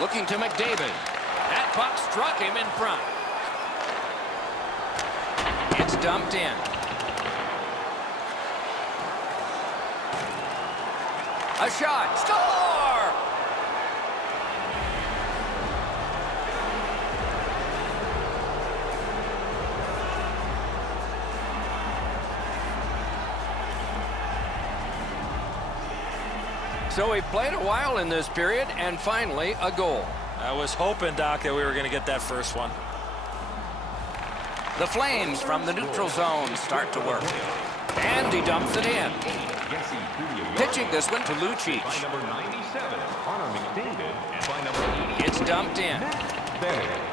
Looking to McDavid. That puck struck him in front. It's dumped in. A shot. Score! So we played a while in this period, and finally a goal. I was hoping, Doc, that we were going to get that first one. The Flames from the neutral zone start to work. And he dumps it in. Pitching this one to Lucic. By number 97, Connor McDavid, and by number 88, It's dumped in.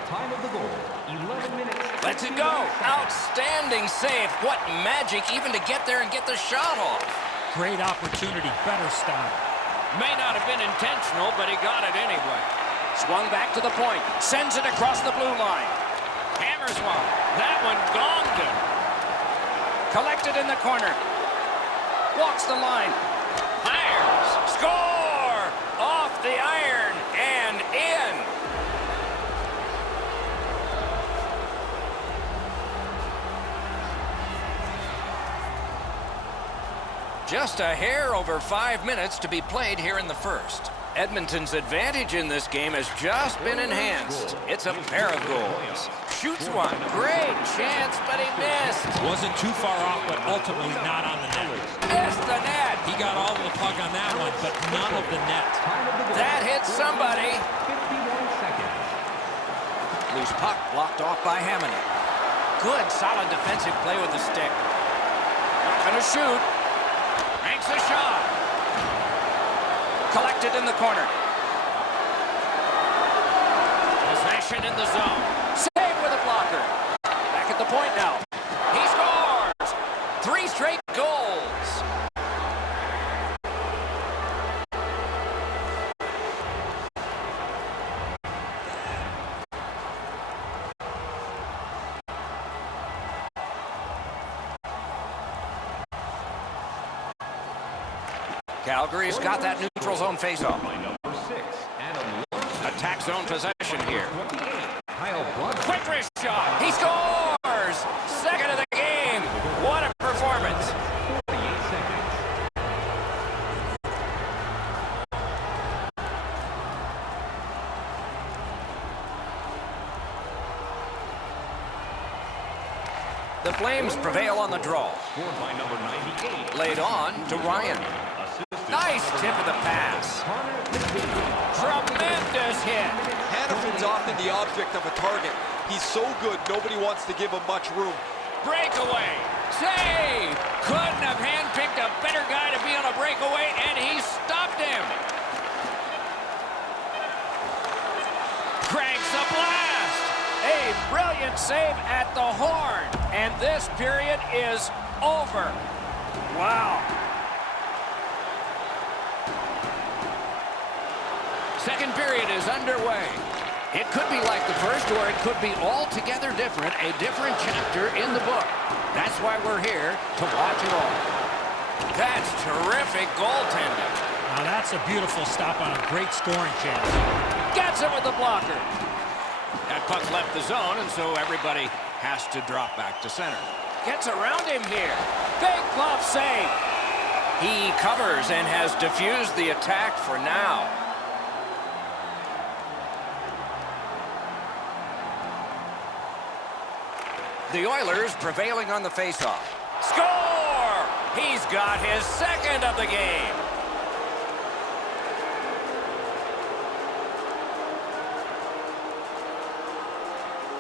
time of the goal, 11 minutes. Lets it go. Outstanding save. What magic even to get there and get the shot off. Great opportunity. Better stop. May not have been intentional, but he got it anyway. Swung back to the point. Sends it across the blue line. Hammers one. That one gonged him. Collected in the corner. Walks the line. Fires. Score! Off the iron and in. Just a hair over 5 minutes to be played here in the first. Edmonton's advantage in this game has just been enhanced. It's a pair of goals. Shoots one. Great chance, but he missed. Wasn't too far off, but ultimately not on the net. Missed the net. He got all of the puck on that one, but none of the net. That hit somebody. 51 seconds. Loose puck blocked off by Hammond. Good, solid defensive play with the stick. Not gonna shoot. Makes a shot. Collected in the corner. Possession in the zone. Save with a blocker. Back at the point now. He scores. 3 straight goals. Calgary's got that neutral zone faceoff. By number 6, Adam Larson. Attack zone possession here. 28, Kyle Blood. Quick wrist shot. He scores! Second of the game. What a performance. 48 seconds. The Flames prevail on the draw. Scored by number 98. Laid on to Ryan. Nice tip of the pass. Tremendous hit. Hanifin's often the object of a target. He's so good, nobody wants to give him much room. Breakaway. Save. Couldn't have handpicked a better guy to be on a breakaway, and he stopped him. Cranks a blast. A brilliant save at the horn. And this period is over. Wow. Second period is underway. It could be like the first, or it could be altogether different, a different chapter in the book. That's why we're here to watch it all. That's terrific goaltending. Now that's a beautiful stop on a great scoring chance. Gets it with the blocker. That puck's left the zone, and so everybody has to drop back to center. Gets around him here. Big glove save. He covers and has diffused the attack for now. The Oilers prevailing on the faceoff. Score! He's got his second of the game.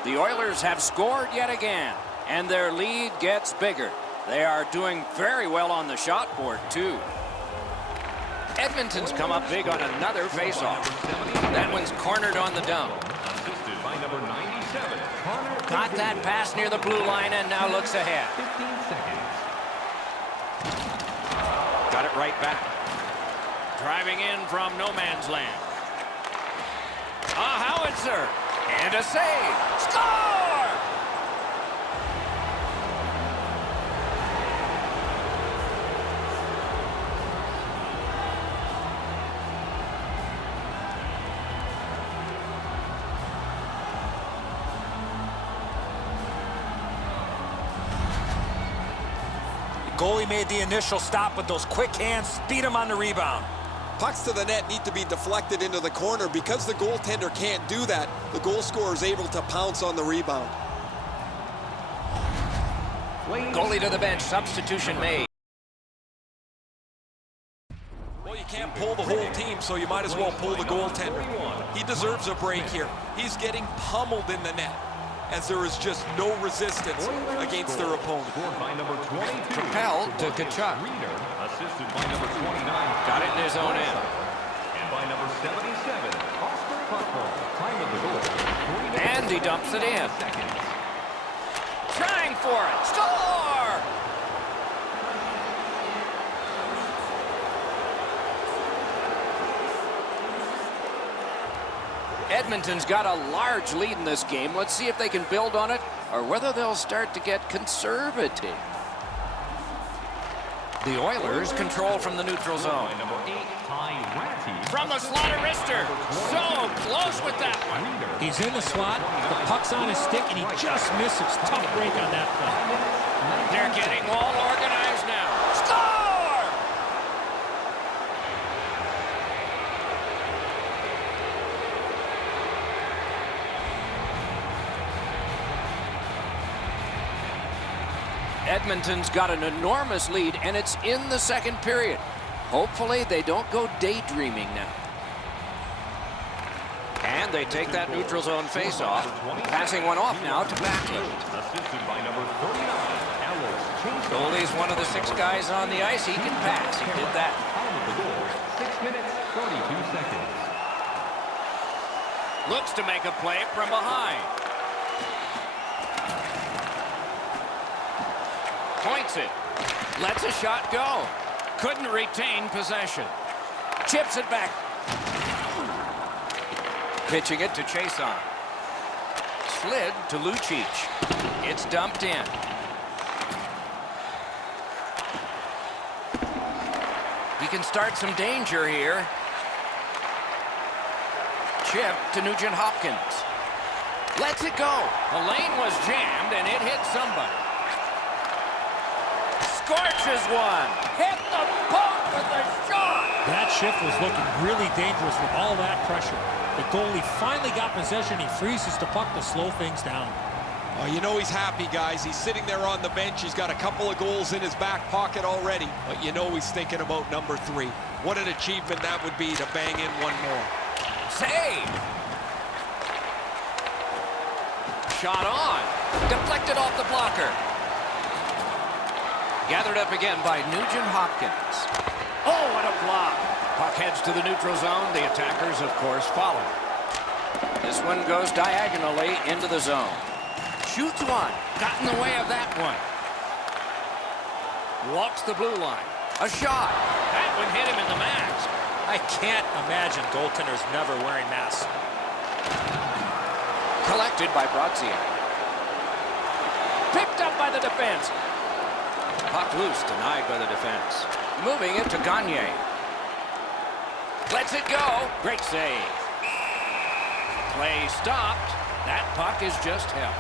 The Oilers have scored yet again, and their lead gets bigger. They are doing very well on the shot board, too. Edmonton's come up big on another faceoff. That one's cornered on the dump. Assisted by number 97, Connor Got that pass near the blue line and now looks ahead. 15 seconds. Got it right back. Driving in from no man's land. A howitzer. And a save. Score! goalie made the initial stop with those quick hands, beat him on the rebound. Pucks to the net need to be deflected into the corner. Because the goaltender can't do that, the goal scorer is able to pounce on the rebound. Goalie to the bench, substitution made. Well, you can't pull the whole team, so you might as well pull the goaltender. He deserves a break here. He's getting pummeled in the net, as there is just no resistance against their opponent. Propelled to Kachuk. Assisted by number 29. Got it in his own end. And by number 77, Oscar Buckner. Time of the goal. And he dumps it in. Seconds. Trying for it. Score! Edmonton's got a large lead in this game. Let's see if they can build on it or whether they'll start to get conservative. The Oilers control from the neutral zone. Number 8, Ty Ratty. From the slot of wrister. So close with that one. He's in the slot, the puck's on his stick, and he just misses. Tough break on that play. They're getting all organized now. Score! Edmonton's got an enormous lead, and it's in the second period. Hopefully, they don't go daydreaming now. And they take that neutral zone face-off. Passing one off now to Backlund. Assisted by number 39, Alex Chase. Goalie's one of the 6 guys on the ice. He can pass. He did that. Time of the goal, 6 minutes, 32 seconds. Looks to make a play from behind. Points it. Lets a shot go. Couldn't retain possession. Chips it back. Pitching it to Chason. Slid to Lucic. It's dumped in. He can start some danger here. Chip to Nugent Hopkins. Lets it go. The lane was jammed and it hit somebody. Scorches one. Hit the post with the shot. That shift was looking really dangerous with all that pressure. The goalie finally got possession. He freezes the puck to slow things down. Oh, you know he's happy, guys. He's sitting there on the bench. He's got a couple of goals in his back pocket already. But you know he's thinking about number 3. What an achievement that would be to bang in one more. Save. Shot on. Deflected off the blocker. Gathered up again by Nugent Hopkins. Oh, what a block. Puck heads to the neutral zone. The attackers, of course, follow. This one goes diagonally into the zone. Shoots one. Got in the way of that one. Walks the blue line. A shot. That one hit him in the mask. I can't imagine goaltenders never wearing masks. Collected by Brodziak. Picked up by the defense. Puck loose, denied by the defense. Moving it to Gagne. Lets it go. Great save. Play stopped. That puck is just held.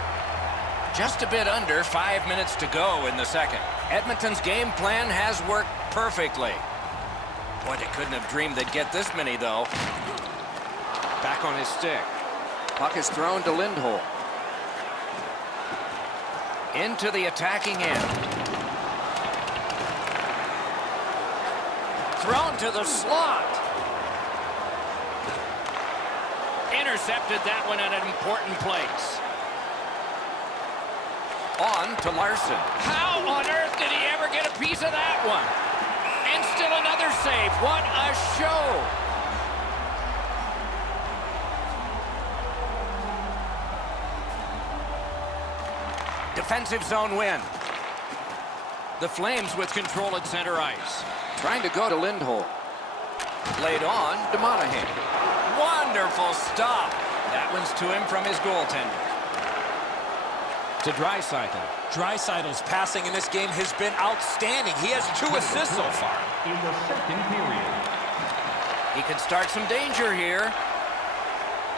Just a bit under 5 minutes to go in the second. Edmonton's game plan has worked perfectly. Boy, they couldn't have dreamed they'd get this many, though. Back on his stick. Puck is thrown to Lindholm. Into the attacking end. Thrown to the slot. Intercepted that one at an important place. On to Larson. How on earth did he ever get a piece of that one? And still another save. What a show. Defensive zone win. The Flames with control at center ice. Trying to go to Lindholm. Laid on to Monahan. Wonderful stop. That one's to him from his goaltender. To Draisaitl. Draisaitl's passing in this game has been outstanding. He has 2 assists so far. In the second period. He can start some danger here.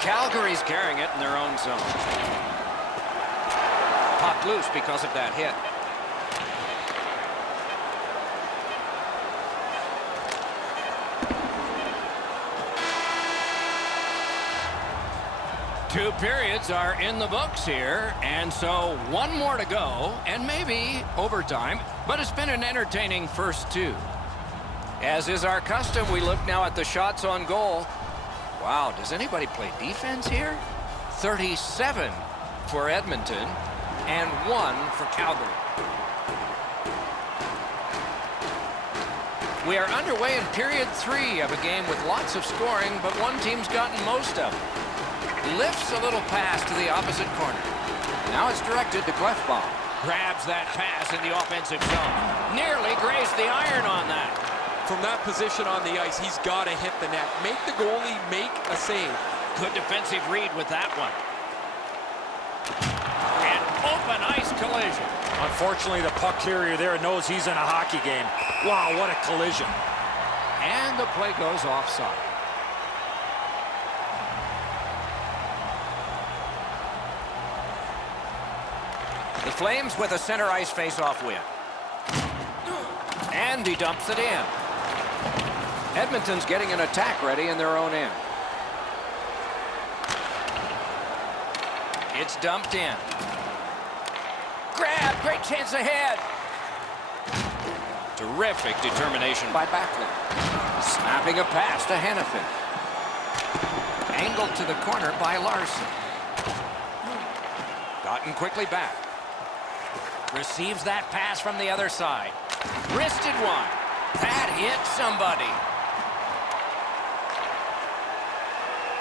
Calgary's carrying it in their own zone. Puck loose because of that hit. 2 periods are in the books here, and so 1 more to go, and maybe overtime, but it's been an entertaining first 2. As is our custom, we look now at the shots on goal. Wow, does anybody play defense here? 37 for Edmonton and 1 for Calgary. We are underway in period 3 of a game with lots of scoring, but one team's gotten most of it. Lifts a little pass to the opposite corner. Now it's directed to Clefbaum. Grabs that pass in the offensive zone. Nearly grazed the iron on that. From that position on the ice, he's got to hit the net. Make the goalie make a save. Good defensive read with that one. An open ice collision. Unfortunately, the puck carrier there knows he's in a hockey game. Wow, what a collision. And the play goes offside. The Flames with a center ice face-off win. And he dumps it in. Edmonton's getting an attack ready in their own end. It's dumped in. Grab, great chance ahead. Terrific determination by Backlund. Snapping a pass to Hannafin. Angled to the corner by Larson. Gotten quickly back. Receives that pass from the other side. Wristed one. That hit somebody.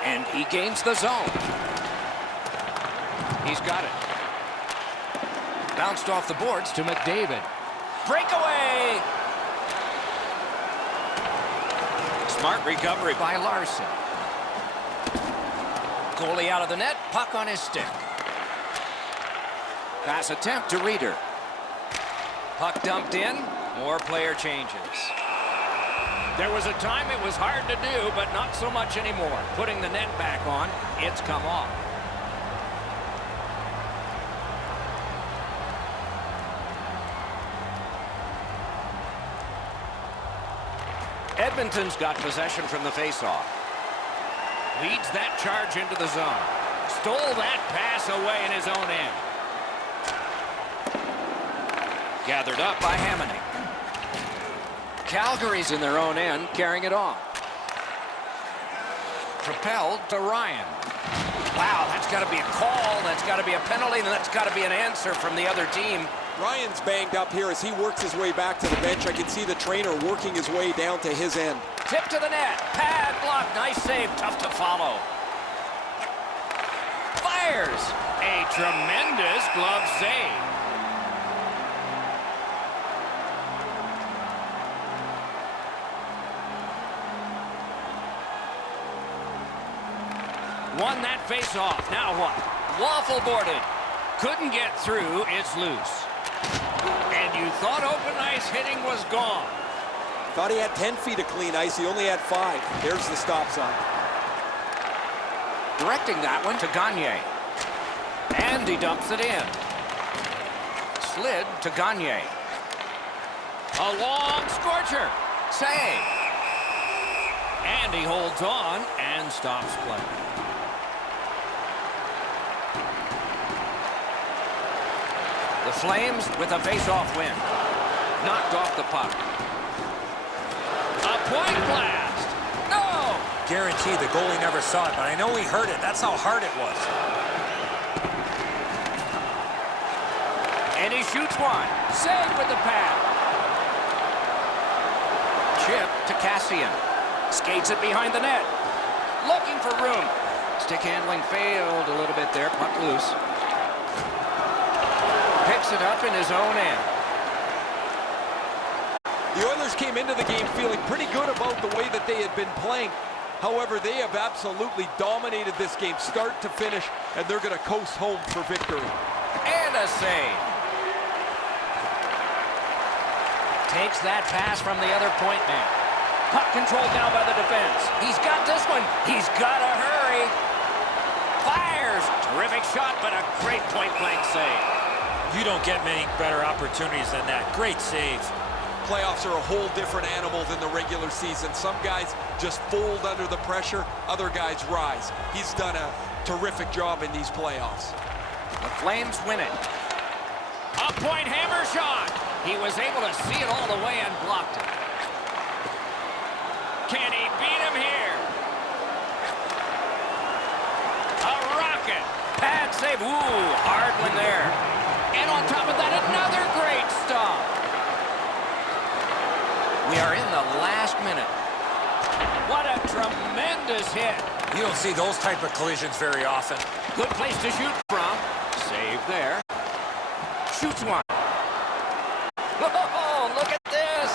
And he gains the zone. He's got it. Bounced off the boards to McDavid. Breakaway! Smart recovery by Larson. Goalie out of the net, puck on his stick. Pass attempt to Reeder. Puck dumped in, more player changes. There was a time it was hard to do, but not so much anymore. Putting the net back on, it's come off. Edmonton's got possession from the faceoff. Leads that charge into the zone. Stole that pass away in his own end. Gathered up by Hamonic. Calgary's in their own end, carrying it on. Propelled to Ryan. Wow, that's got to be a call. That's got to be a penalty, and that's got to be an answer from the other team. Ryan's banged up here as he works his way back to the bench. I can see the trainer working his way down to his end. Tip to the net. Pad block. Nice save. Tough to follow. Fires. A tremendous glove save. Won that face-off. Now what? Waffle boarded. Couldn't get through. It's loose. And you thought open ice hitting was gone. Thought he had 10 feet of clean ice. He only had 5. There's the stop sign. Directing that one to Gagne. And he dumps it in. Slid to Gagne. A long scorcher. Save. And he holds on and stops play. The Flames with a face-off win. Knocked off the puck. A point blast. No! Guaranteed the goalie never saw it, but I know he heard it. That's how hard it was. And he shoots one. Save with the pad. Chip to Cassian. Skates it behind the net. Looking for room. Stick handling failed a little bit there. Puck loose. Picks it up in his own end. The Oilers came into the game feeling pretty good about the way that they had been playing. However, they have absolutely dominated this game start to finish, and they're going to coast home for victory. And a save. Takes that pass from the other point man. Puck controlled now by the defense. He's got this one. He's got to hurry. Fires. Terrific shot, but a great point-blank save. You don't get many better opportunities than that. Great save. Playoffs are a whole different animal than the regular season. Some guys just fold under the pressure, other guys rise. He's done a terrific job in these playoffs. The Flames win it. A point hammer shot. He was able to see it all the way and blocked it. Can he beat him here? A rocket. Pad save. Ooh, hard one there. And on top of that, another great stop. We are in the last minute. What a tremendous hit. You don't see those type of collisions very often. Good place to shoot from. Save there. Shoots one. Oh, look at this.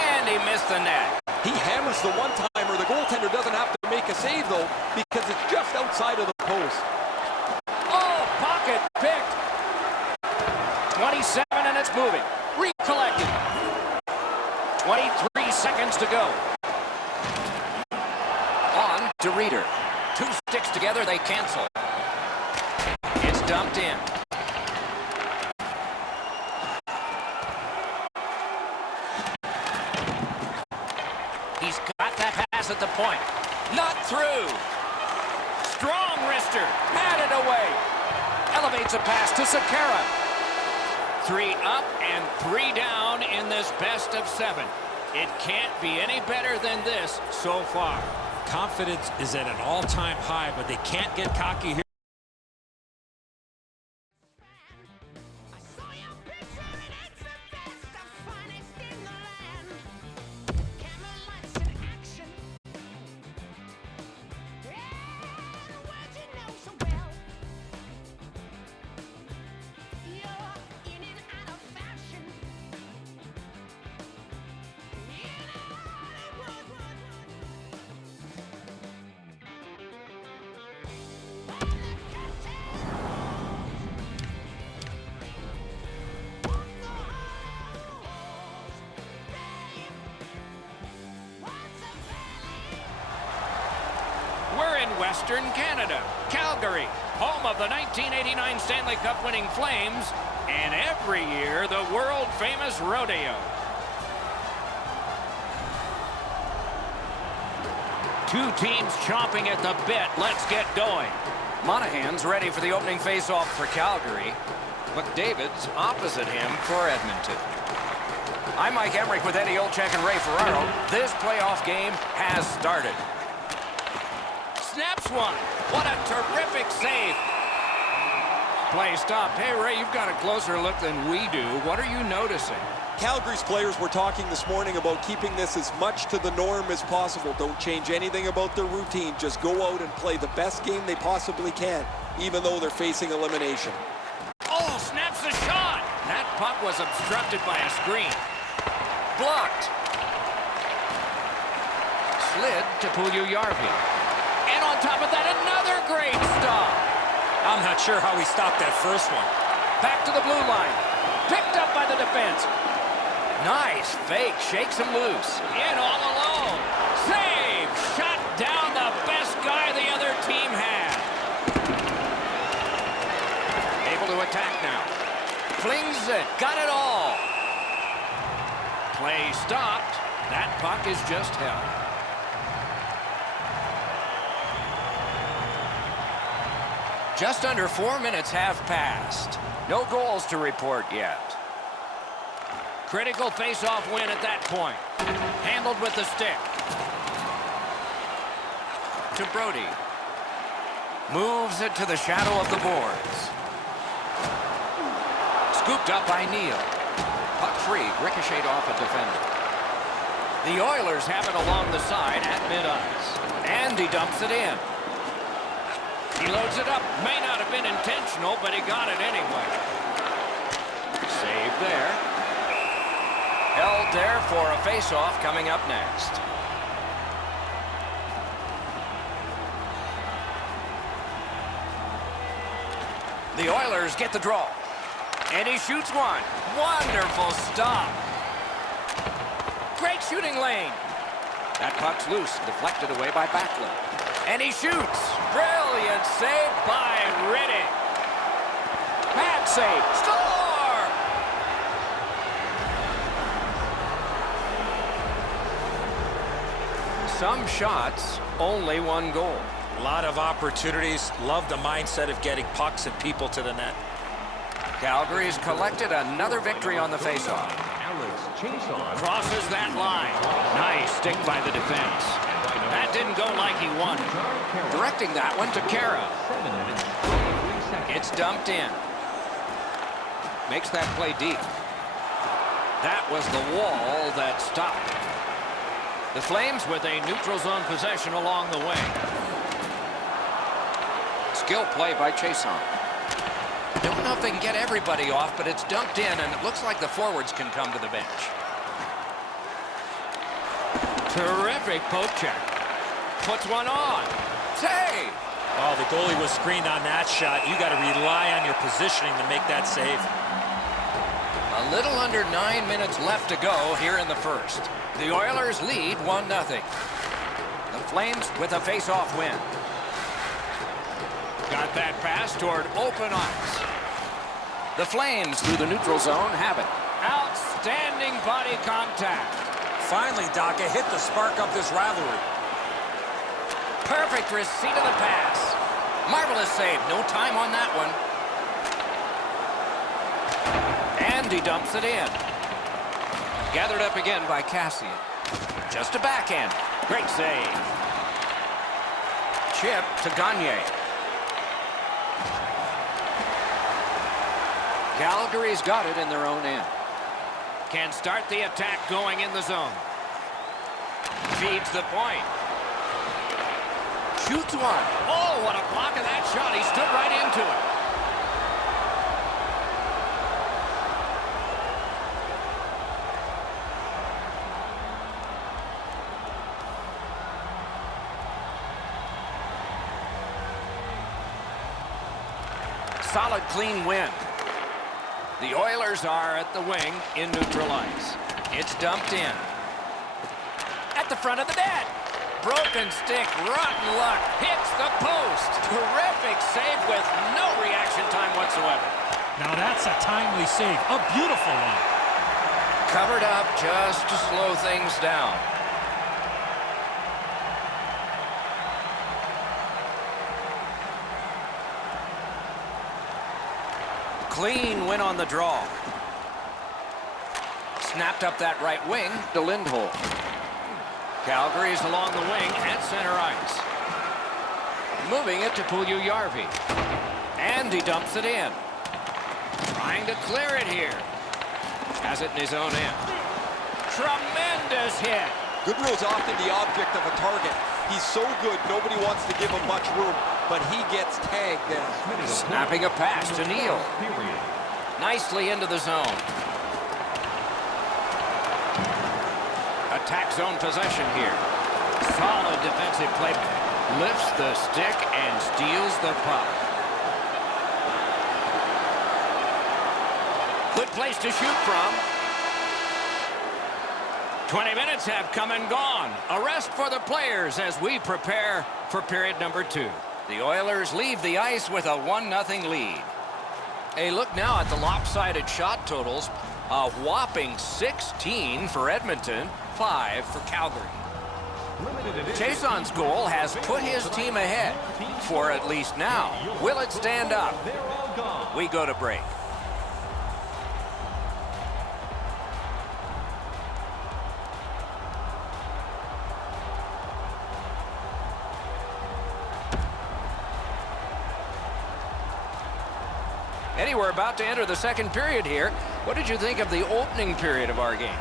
And he missed the net. He hammers the one-timer. The goaltender doesn't have to make a save, though, because it's just outside of the post. Oh, pocket picked. 27 and it's moving. Recollected. 23 seconds to go. On to Reeder. Two sticks together, they cancel. It's dumped in. He's got that pass at the point. Not through. Strong wrister. Batted away. Elevates a pass to Sakara. 3 up and 3 down in this best of 7. It can't be any better than this so far. Confidence is at an all-time high, but they can't get cocky here. We're in Western Canada, Calgary, home of the 1989 Stanley Cup winning Flames, and every year the world-famous rodeo. Two teams chomping at the bit. Let's get going. Monahan's ready for the opening face-off for Calgary. McDavid's opposite him for Edmonton. I'm Mike Emmerich with Eddie Olczyk and Ray Ferraro. This playoff game has started. Snaps one. What a terrific save. Play stopped. Hey, Ray, you've got a closer look than we do. What are you noticing? Calgary's players were talking this morning about keeping this as much to the norm as possible. Don't change anything about their routine. Just go out and play the best game they possibly can, even though they're facing elimination. Oh, snaps the shot. That puck was obstructed by a screen. Blocked. Slid to Puljujärvi. And on top of that, another great stop. I'm not sure how he stopped that first one. Back to the blue line. Picked up by the defense. Nice fake. Shakes him loose. In all alone. Save. Shot down the best guy the other team had. Able to attack now. Flings it. Got it all. Play stopped. That puck is just held. Just under 4 minutes have passed. No goals to report yet. Critical face-off win at that point. Handled with the stick. To Brody. Moves it to the shadow of the boards. Scooped up by Neal. Puck free. Ricocheted off a defender. The Oilers have it along the side at mid-ice. And he dumps it in. He loads it up. May not have been intentional, but he got it anyway. Save there. Held there for a face-off coming up next. The Oilers get the draw. And he shoots one. Wonderful stop. Great shooting lane. That puck's loose, deflected away by Backlund. And he shoots. Brilliant save by Riddick. Pad save. Score! some shots, only one goal. A lot of opportunities. Love the mindset of getting pucks and people to the net. Calgary's collected another victory on the faceoff. Crosses that line. Nice stick by the defense. That didn't go like he wanted. Directing that one to Kara. It's dumped in. Makes that play deep. That was the wall that stopped. The Flames with a neutral zone possession along the way. Skill play by Chason. Don't know if they can get everybody off, but it's dumped in, and it looks like the forwards can come to the bench. Terrific poke check. Puts one on. Save! Oh, the goalie was screened on that shot. You got to rely on your positioning to make that save. A little under 9 minutes left to go here in the first. The Oilers lead 1-0. The Flames with a face-off win. Got that pass toward open ice. The Flames through the neutral zone have it. Outstanding body contact. Finally, Doc, it hit the spark of this rivalry. Perfect receipt of the pass. Marvelous save. No time on that one. And he dumps it in. Gathered up again by Cassian. Just a backhand. Great save. Chip to Gagne. Calgary's got it in their own end. Can start the attack going in the zone. Feeds the point. Shoots one. Oh, what a block of that shot. He stood right into it. Solid, clean win. The Oilers are at the wing in neutral ice. It's dumped in. At the front of the net. Broken stick, rotten luck, hits the post. Terrific save with no reaction time whatsoever. Now that's a timely save. A beautiful one. Covered up just to slow things down. Clean win on the draw. Snapped up that right wing to Lindholm. Calgary's along the wing at center ice. Moving it to Puljujärvi. And he dumps it in. Trying to clear it here. Has it in his own end. Tremendous hit. Goodrow's often the object of a target. He's so good, nobody wants to give him much room, but he gets tagged then. Snapping a pass to Neal. Nicely into the zone. Attack zone possession here. Solid defensive play. Lifts the stick and steals the puck. Good place to shoot from. 20 minutes have come and gone. A rest for the players as we prepare for period number 2. The Oilers leave the ice with a 1-0 lead. A look now at the lopsided shot totals. A whopping 16 for Edmonton, 5 for Calgary. Chason's goal has put his team ahead, for at least now. Will it stand up? We go to break. Eddie, we're about to enter the second period here. What did you think of the opening period of our game?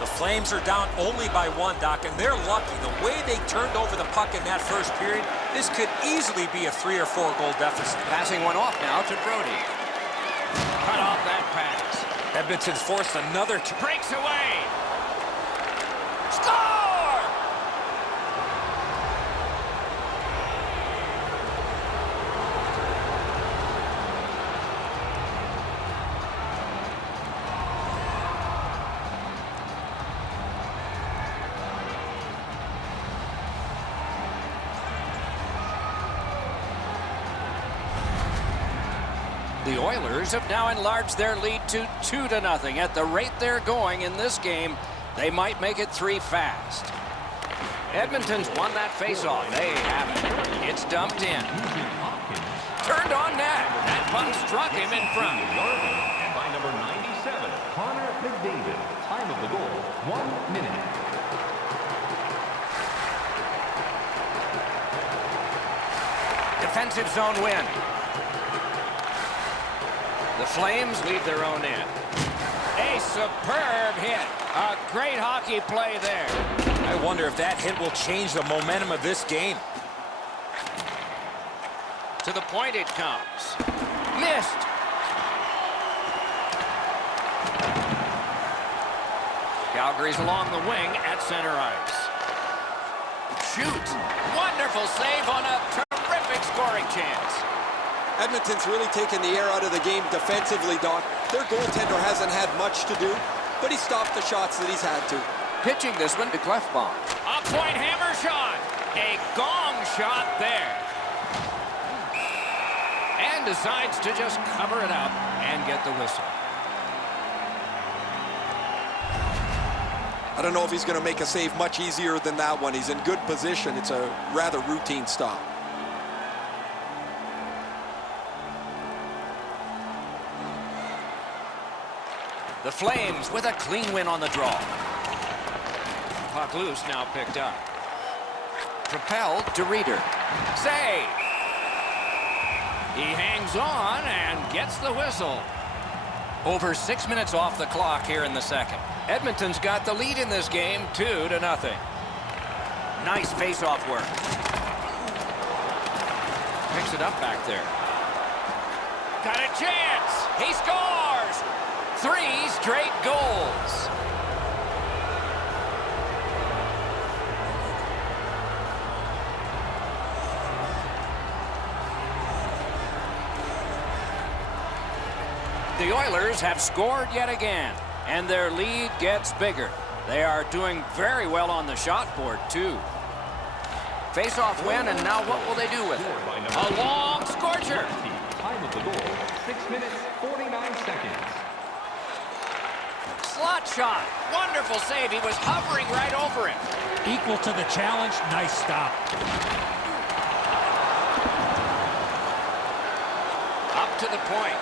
The Flames are down only by 1, Doc, and they're lucky. The way they turned over the puck in that first period, this could easily be a 3 or 4 goal deficit. Passing one off now to Brody. Cut off that pass. Edmonton's forced another. Breaks away. Score! The Oilers have now enlarged their lead to 2-0. At the rate they're going in this game, they might make it 3 fast. Edmonton's won that faceoff. They have it. It's dumped in. Turned on net. That puck struck him in front. And by number 97, Connor McDavid. Time of the goal, 1 minute. Defensive zone win. The Flames leave their own end. A superb hit. A great hockey play there. I wonder if that hit will change the momentum of this game. To the point it comes. Missed. Calgary's along the wing at center ice. Shoots. Wonderful save on a terrific scoring chance. Edmonton's really taken the air out of the game defensively, Doc. Their goaltender hasn't had much to do, but he stopped the shots that he's had to. Pitching this one to Clefbaum. A point hammer shot. A gong shot there. And decides to just cover it up and get the whistle. I don't know if he's going to make a save much easier than that one. He's in good position. It's a rather routine stop. The Flames with a clean win on the draw. Puck loose, now picked up. Propelled to Reeder. Save! He hangs on and gets the whistle. Over 6 minutes off the clock here in the second. Edmonton's got the lead in this game, 2-0. Nice face-off work. Picks it up back there. Got a chance! He scores! 3 straight goals. The Oilers have scored yet again, and their lead gets bigger. They are doing very well on the shot board, too. Face-off win, and now what will they do with it? A long scorcher. Time of the goal, 6 minutes, 49 seconds. Slot shot. Wonderful save. He was hovering right over it. Equal to the challenge. Nice stop. Up to the point.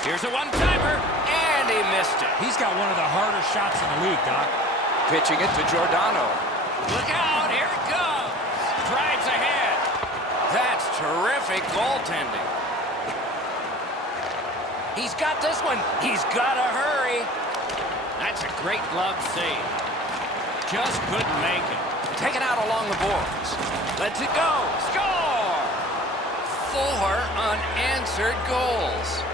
Here's a one-timer, and he missed it. He's got one of the harder shots in the league, Doc. Pitching it to Giordano. Look out, here it goes. Drives ahead. That's terrific goaltending. He's got this one. He's got to hurry. That's a great glove save. Just couldn't make it. Taken out along the boards. Lets it go. Score! 4 unanswered goals.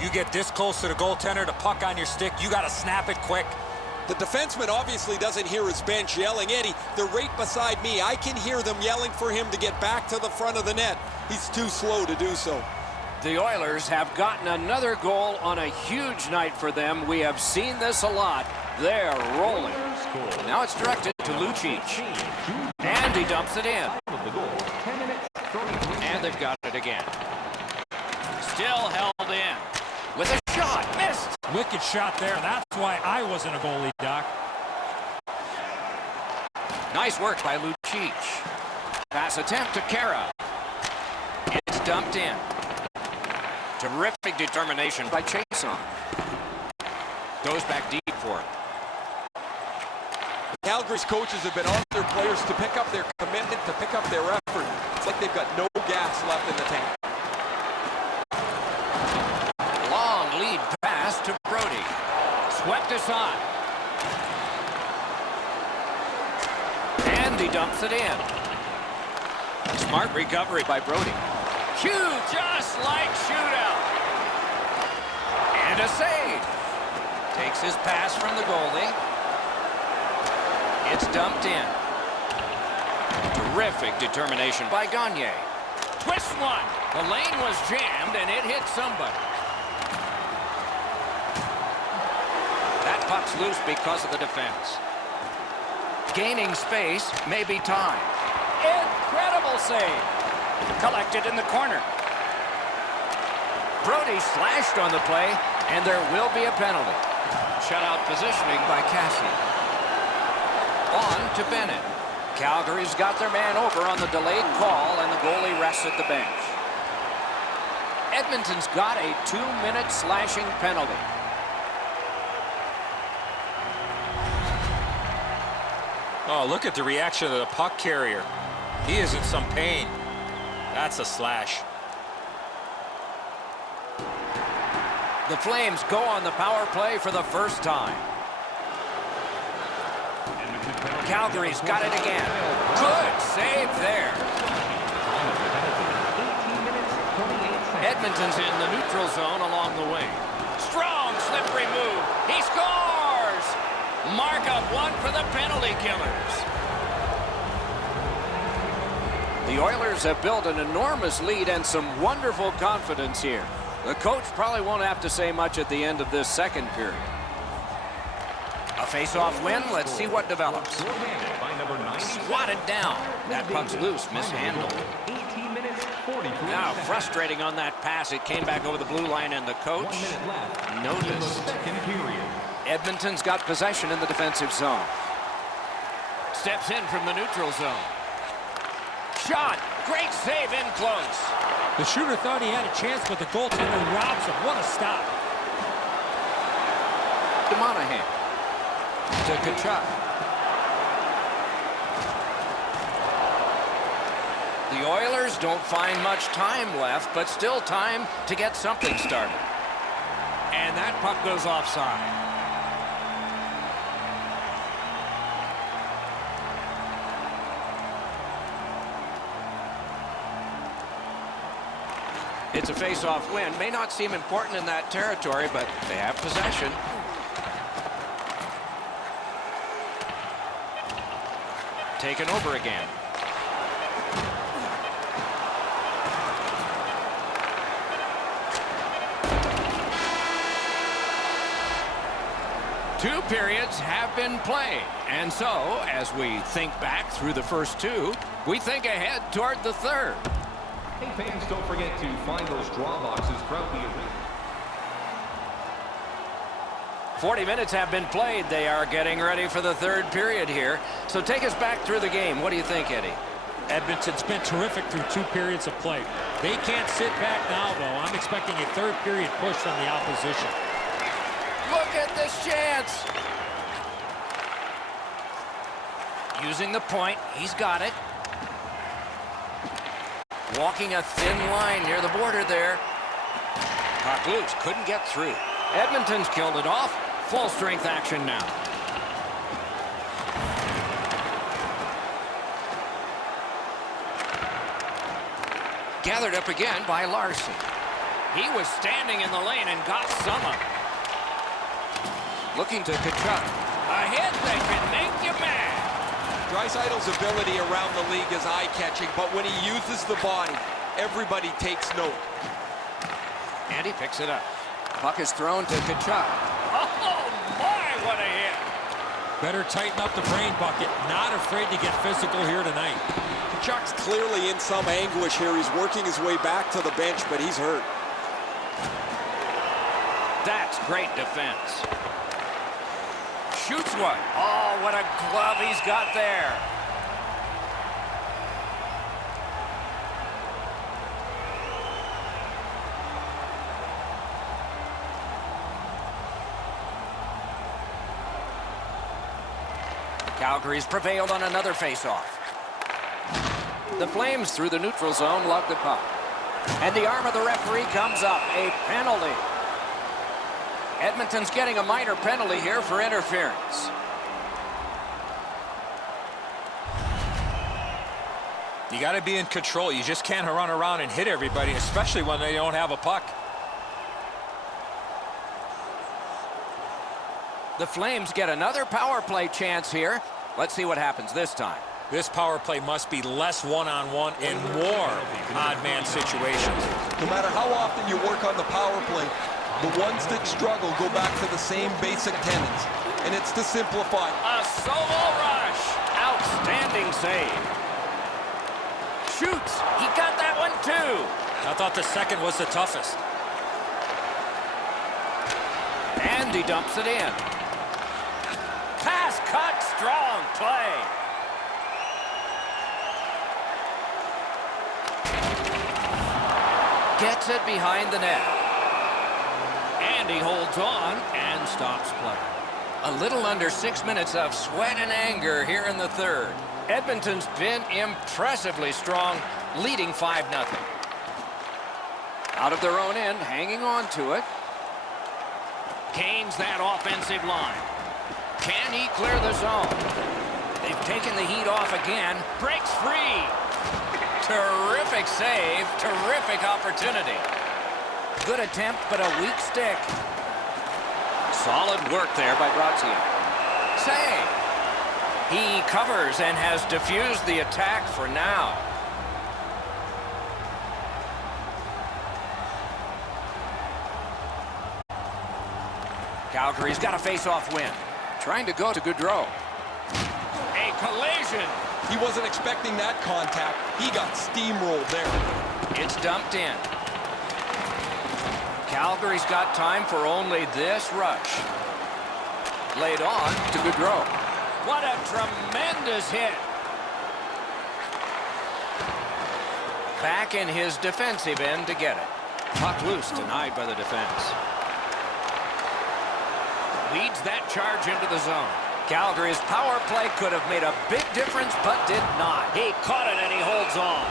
You get this close to the goaltender, the puck on your stick, you got to snap it quick. The defenseman obviously doesn't hear his bench yelling. Eddie, they're right beside me. I can hear them yelling for him to get back to the front of the net. He's too slow to do so. The Oilers have gotten another goal on a huge night for them. We have seen this a lot. They're rolling. Now it's directed to Lucic. And he dumps it in. And they've got it again. Still held in. With a shot. Missed. Wicked shot there. That's why I wasn't a goalie, Doc. Nice work by Lucic. Pass attempt to Kara. It's dumped in. Terrific determination by Chason. Goes back deep for it. Calgary's coaches have been on their players to pick up their commitment, to pick up their effort. It's like they've got no gas left in the tank. Long lead pass to Brody. Swept aside. And he dumps it in. Smart recovery by Brody. Huge, just like shootout. And a save. Takes his pass from the goalie. It's dumped in. Terrific determination by Gagne. Twist one. The lane was jammed and it hit somebody. That puck puck's loose because of the defense. Gaining space, maybe time. Incredible save. Collected in the corner. Brody slashed on the play, and there will be a penalty. Shutout positioning by Cassie. On to Bennett. Calgary's got their man over on the delayed call, and the goalie rests at the bench. Edmonton's got a 2-minute slashing penalty. Oh, look at the reaction of the puck carrier. He is in some pain. That's a slash. The Flames go on the power play for the first time. Calgary's got it again. Good save there. Edmonton's in the neutral zone along the wing. Strong, slippery move. He scores! Markup one for the penalty killers. The Oilers have built an enormous lead and some wonderful confidence here. The coach probably won't have to say much at the end of this second period. A face-off win. Let's see what develops. Swatted down. That puck's loose, mishandled. Now frustrating on that pass. It came back over the blue line, and the coach noticed. Edmonton's got possession in the defensive zone. Steps in from the neutral zone. Shot. Great save in close. The shooter thought he had a chance, but the goaltender robs him. What a stop. To Monahan. To Kachuk. The Oilers don't find much time left, but still time to get something started. And that puck goes offside. It's a face-off win. May not seem important in that territory, but they have possession. Taken over again. Two periods have been played. And so, as we think back through the first two, we think ahead toward the third. Hey fans, don't forget to find those draw boxes throughout the arena. 40 minutes have been played. They are getting ready for the third period here. So take us back through the game. What do you think, Eddie? Edmonton's been terrific through 2 periods of play. They can't sit back now, though. I'm expecting a third period push from the opposition. Look at this chance. Using the point. He's got it. Walking a thin line near the border there. Puck loose. Couldn't get through. Edmonton's killed it off. Full strength action now. Gathered up again by Larson. He was standing in the lane and got some of it. Looking to Kachuk. A hit that can make you mad. Draisaitl's ability around the league is eye-catching, but when he uses the body, everybody takes note. And he picks it up. Puck is thrown to Kachuk. Oh, my, what a hit. Better tighten up the brain bucket. Not afraid to get physical here tonight. Kachuk's clearly in some anguish here. He's working his way back to the bench, but he's hurt. That's great defense. Shoots one. Oh, what a glove he's got there. Calgary's prevailed on another face-off. The Flames through the neutral zone lug the puck. And the arm of the referee comes up. A penalty. Edmonton's getting a minor penalty here for interference. You got to be in control. You just can't run around and hit everybody, especially when they don't have a puck. The Flames get another power play chance here. Let's see what happens this time. This power play must be less one-on-one and more odd-man situations. No matter how often you work on the power play, the ones that struggle go back to the same basic tenets. and it's to simplify. A solo rush. Outstanding save. Shoots. He got that one too. I thought the second was the toughest. And he dumps it in. Pass cut. Strong play. Gets it behind the net. And he holds on and stops play. A little under 6 minutes of sweat and anger here in the third. Edmonton's been impressively strong, leading 5-0. Out of their own end, hanging on to it. Gains that offensive line. Can he clear the zone? They've taken the heat off again. Breaks free. Terrific save, terrific opportunity. Good attempt, but a weak stick. Solid work there by Brazia. Save. He covers and has diffused the attack for now. Calgary's got a face-off win. Trying to go to Gaudreau. A collision. He wasn't expecting that contact. He got steamrolled there. It's dumped in. Calgary's got time for only this rush. Laid on to Gaudreau. What a tremendous hit. Back in his defensive end to get it. Puck loose, denied by the defense. Leads that charge into the zone. Calgary's power play could have made a big difference, but did not. He caught it and he holds on.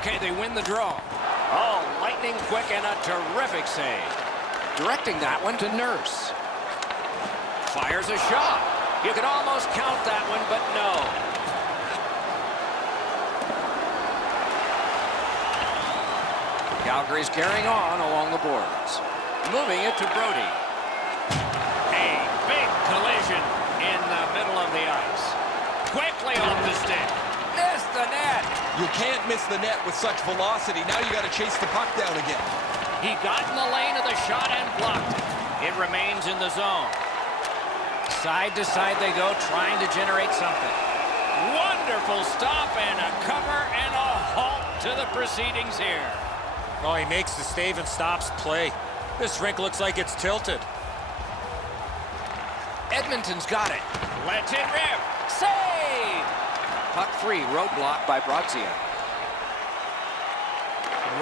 Okay, they win the draw. Oh, lightning quick and a terrific save. Directing that one to Nurse. Fires a shot. You could almost count that one, but no. Calgary's carrying on along the boards. Moving it to Brody. A big collision in the middle of the ice. Quickly off the stick. Missed the net. You can't miss the net with such velocity. Now you got to chase the puck down again. He got in the lane of the shot and blocked it. It remains in the zone. Side to side they go, trying to generate something. Wonderful stop and a cover and a halt to the proceedings here. Oh, he makes the save and stops play. This rink looks like it's tilted. Edmonton's got it. Lets it rip. Save! Puck free, roadblock by Brazia.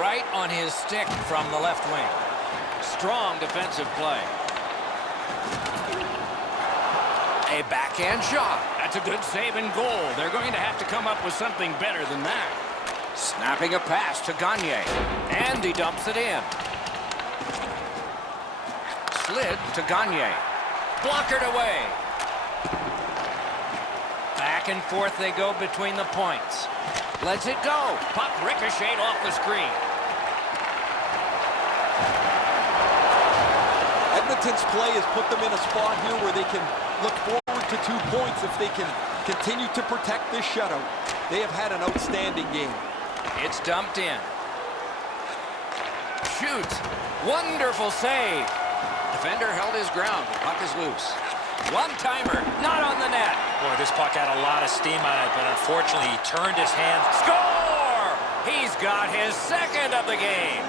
Right on his stick from the left wing. Strong defensive play. A backhand shot. That's a good save and goal. They're going to have to come up with something better than that. Snapping a pass to Gagne. And he dumps it in. Slid to Gagne. Blockered away. Back and forth they go between the points. Lets it go. Puck ricocheted off the screen. Edmonton's play has put them in a spot here where they can look forward to 2 points if they can continue to protect this shutout. They have had an outstanding game. It's dumped in. Shoots. Wonderful save. Defender held his ground. The puck is loose. One-timer. Not on the net. Boy, this puck had a lot of steam on it, but unfortunately he turned his hand. Score! He's got his second of the game.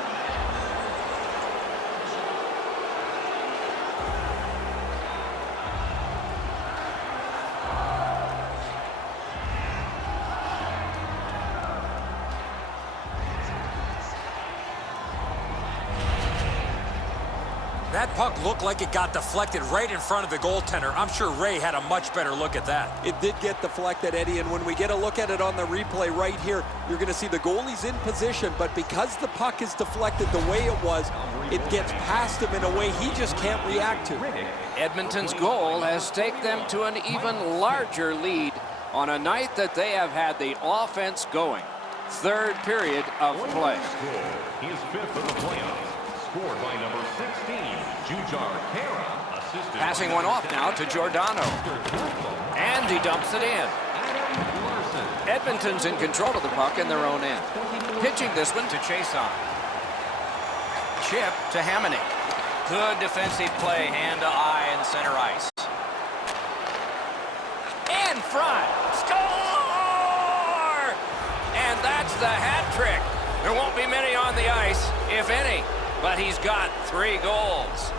That puck looked like it got deflected right in front of the goaltender. I'm sure Ray had a much better look at that. It did get deflected, Eddie, and when we get a look at it on the replay right here, you're going to see the goalie's in position, but because the puck is deflected the way it was, it gets past him in a way he just can't react to. Edmonton's goal has taken them to an even larger lead on a night that they have had the offense going. Third period of play. His fifth of the playoffs, scored by number 16, Jujar Kara, a Passing one off now to Giordano. And he dumps it in. Edmonton's in control of the puck in their own end. Pitching this one to Chason. Chip to Hamonic. Good defensive play, hand to eye in center ice. In front. Score! And that's the hat trick. There won't be many on the ice, if any, but he's got 3 goals.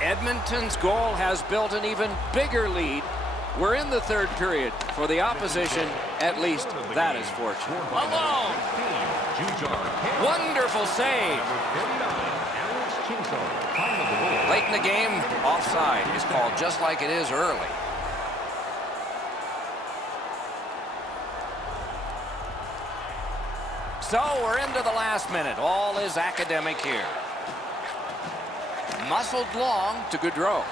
Edmonton's goal has built an even bigger lead. We're in the third period. For the opposition, at least that is fortunate. Alone. Wonderful save. Late in the game, offside is called just like it is early. So we're into the last minute. All is academic here. Muscled long to Gaudreau.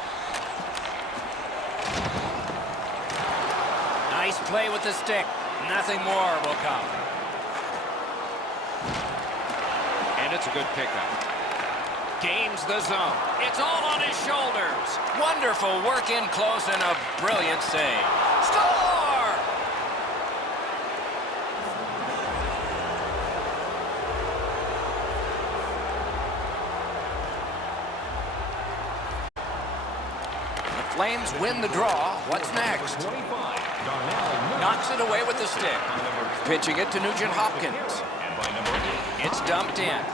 Nice play with the stick. Nothing more will come. And it's a good pickup. Gains the zone. It's all on his shoulders. Wonderful work in close and a brilliant save. Score! Flames win the draw. What's next? Knocks it away with the stick. Pitching it to Nugent-Hopkins. It's dumped in.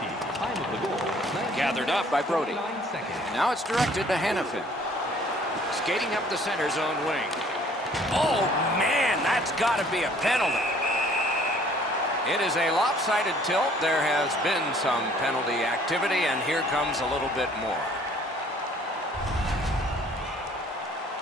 Gathered up by Brody. And now it's directed to Hannafin. Skating up the center zone wing. Oh, man, that's got to be a penalty. It is a lopsided tilt. There has been some penalty activity, and here comes a little bit more.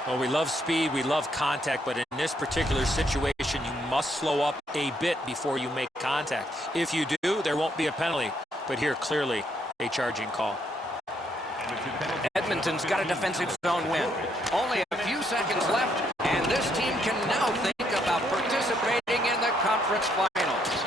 Well, we love speed, we love contact, but in this particular situation, you must slow up a bit before you make contact. If you do, there won't be a penalty. But here, clearly, a charging call. Edmonton's got a defensive zone win. Only a few seconds left, and this team can now think about participating in the conference finals.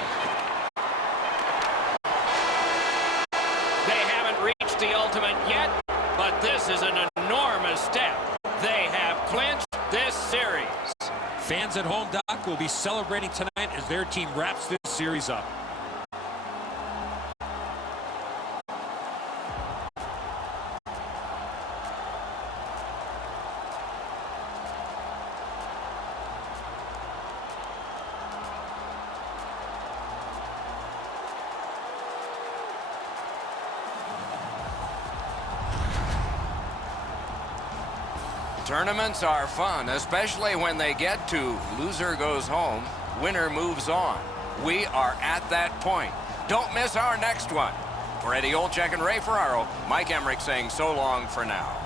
They haven't reached the ultimate yet, but this is an enormous step. They have clinched this series. Fans at home, Doc, will be celebrating tonight as their team wraps this series up. Tournaments are fun, especially when they get to loser goes home, winner moves on. We are at that point. Don't miss our next one. For Eddie Olczyk and Ray Ferraro, Mike Emmerich saying so long for now.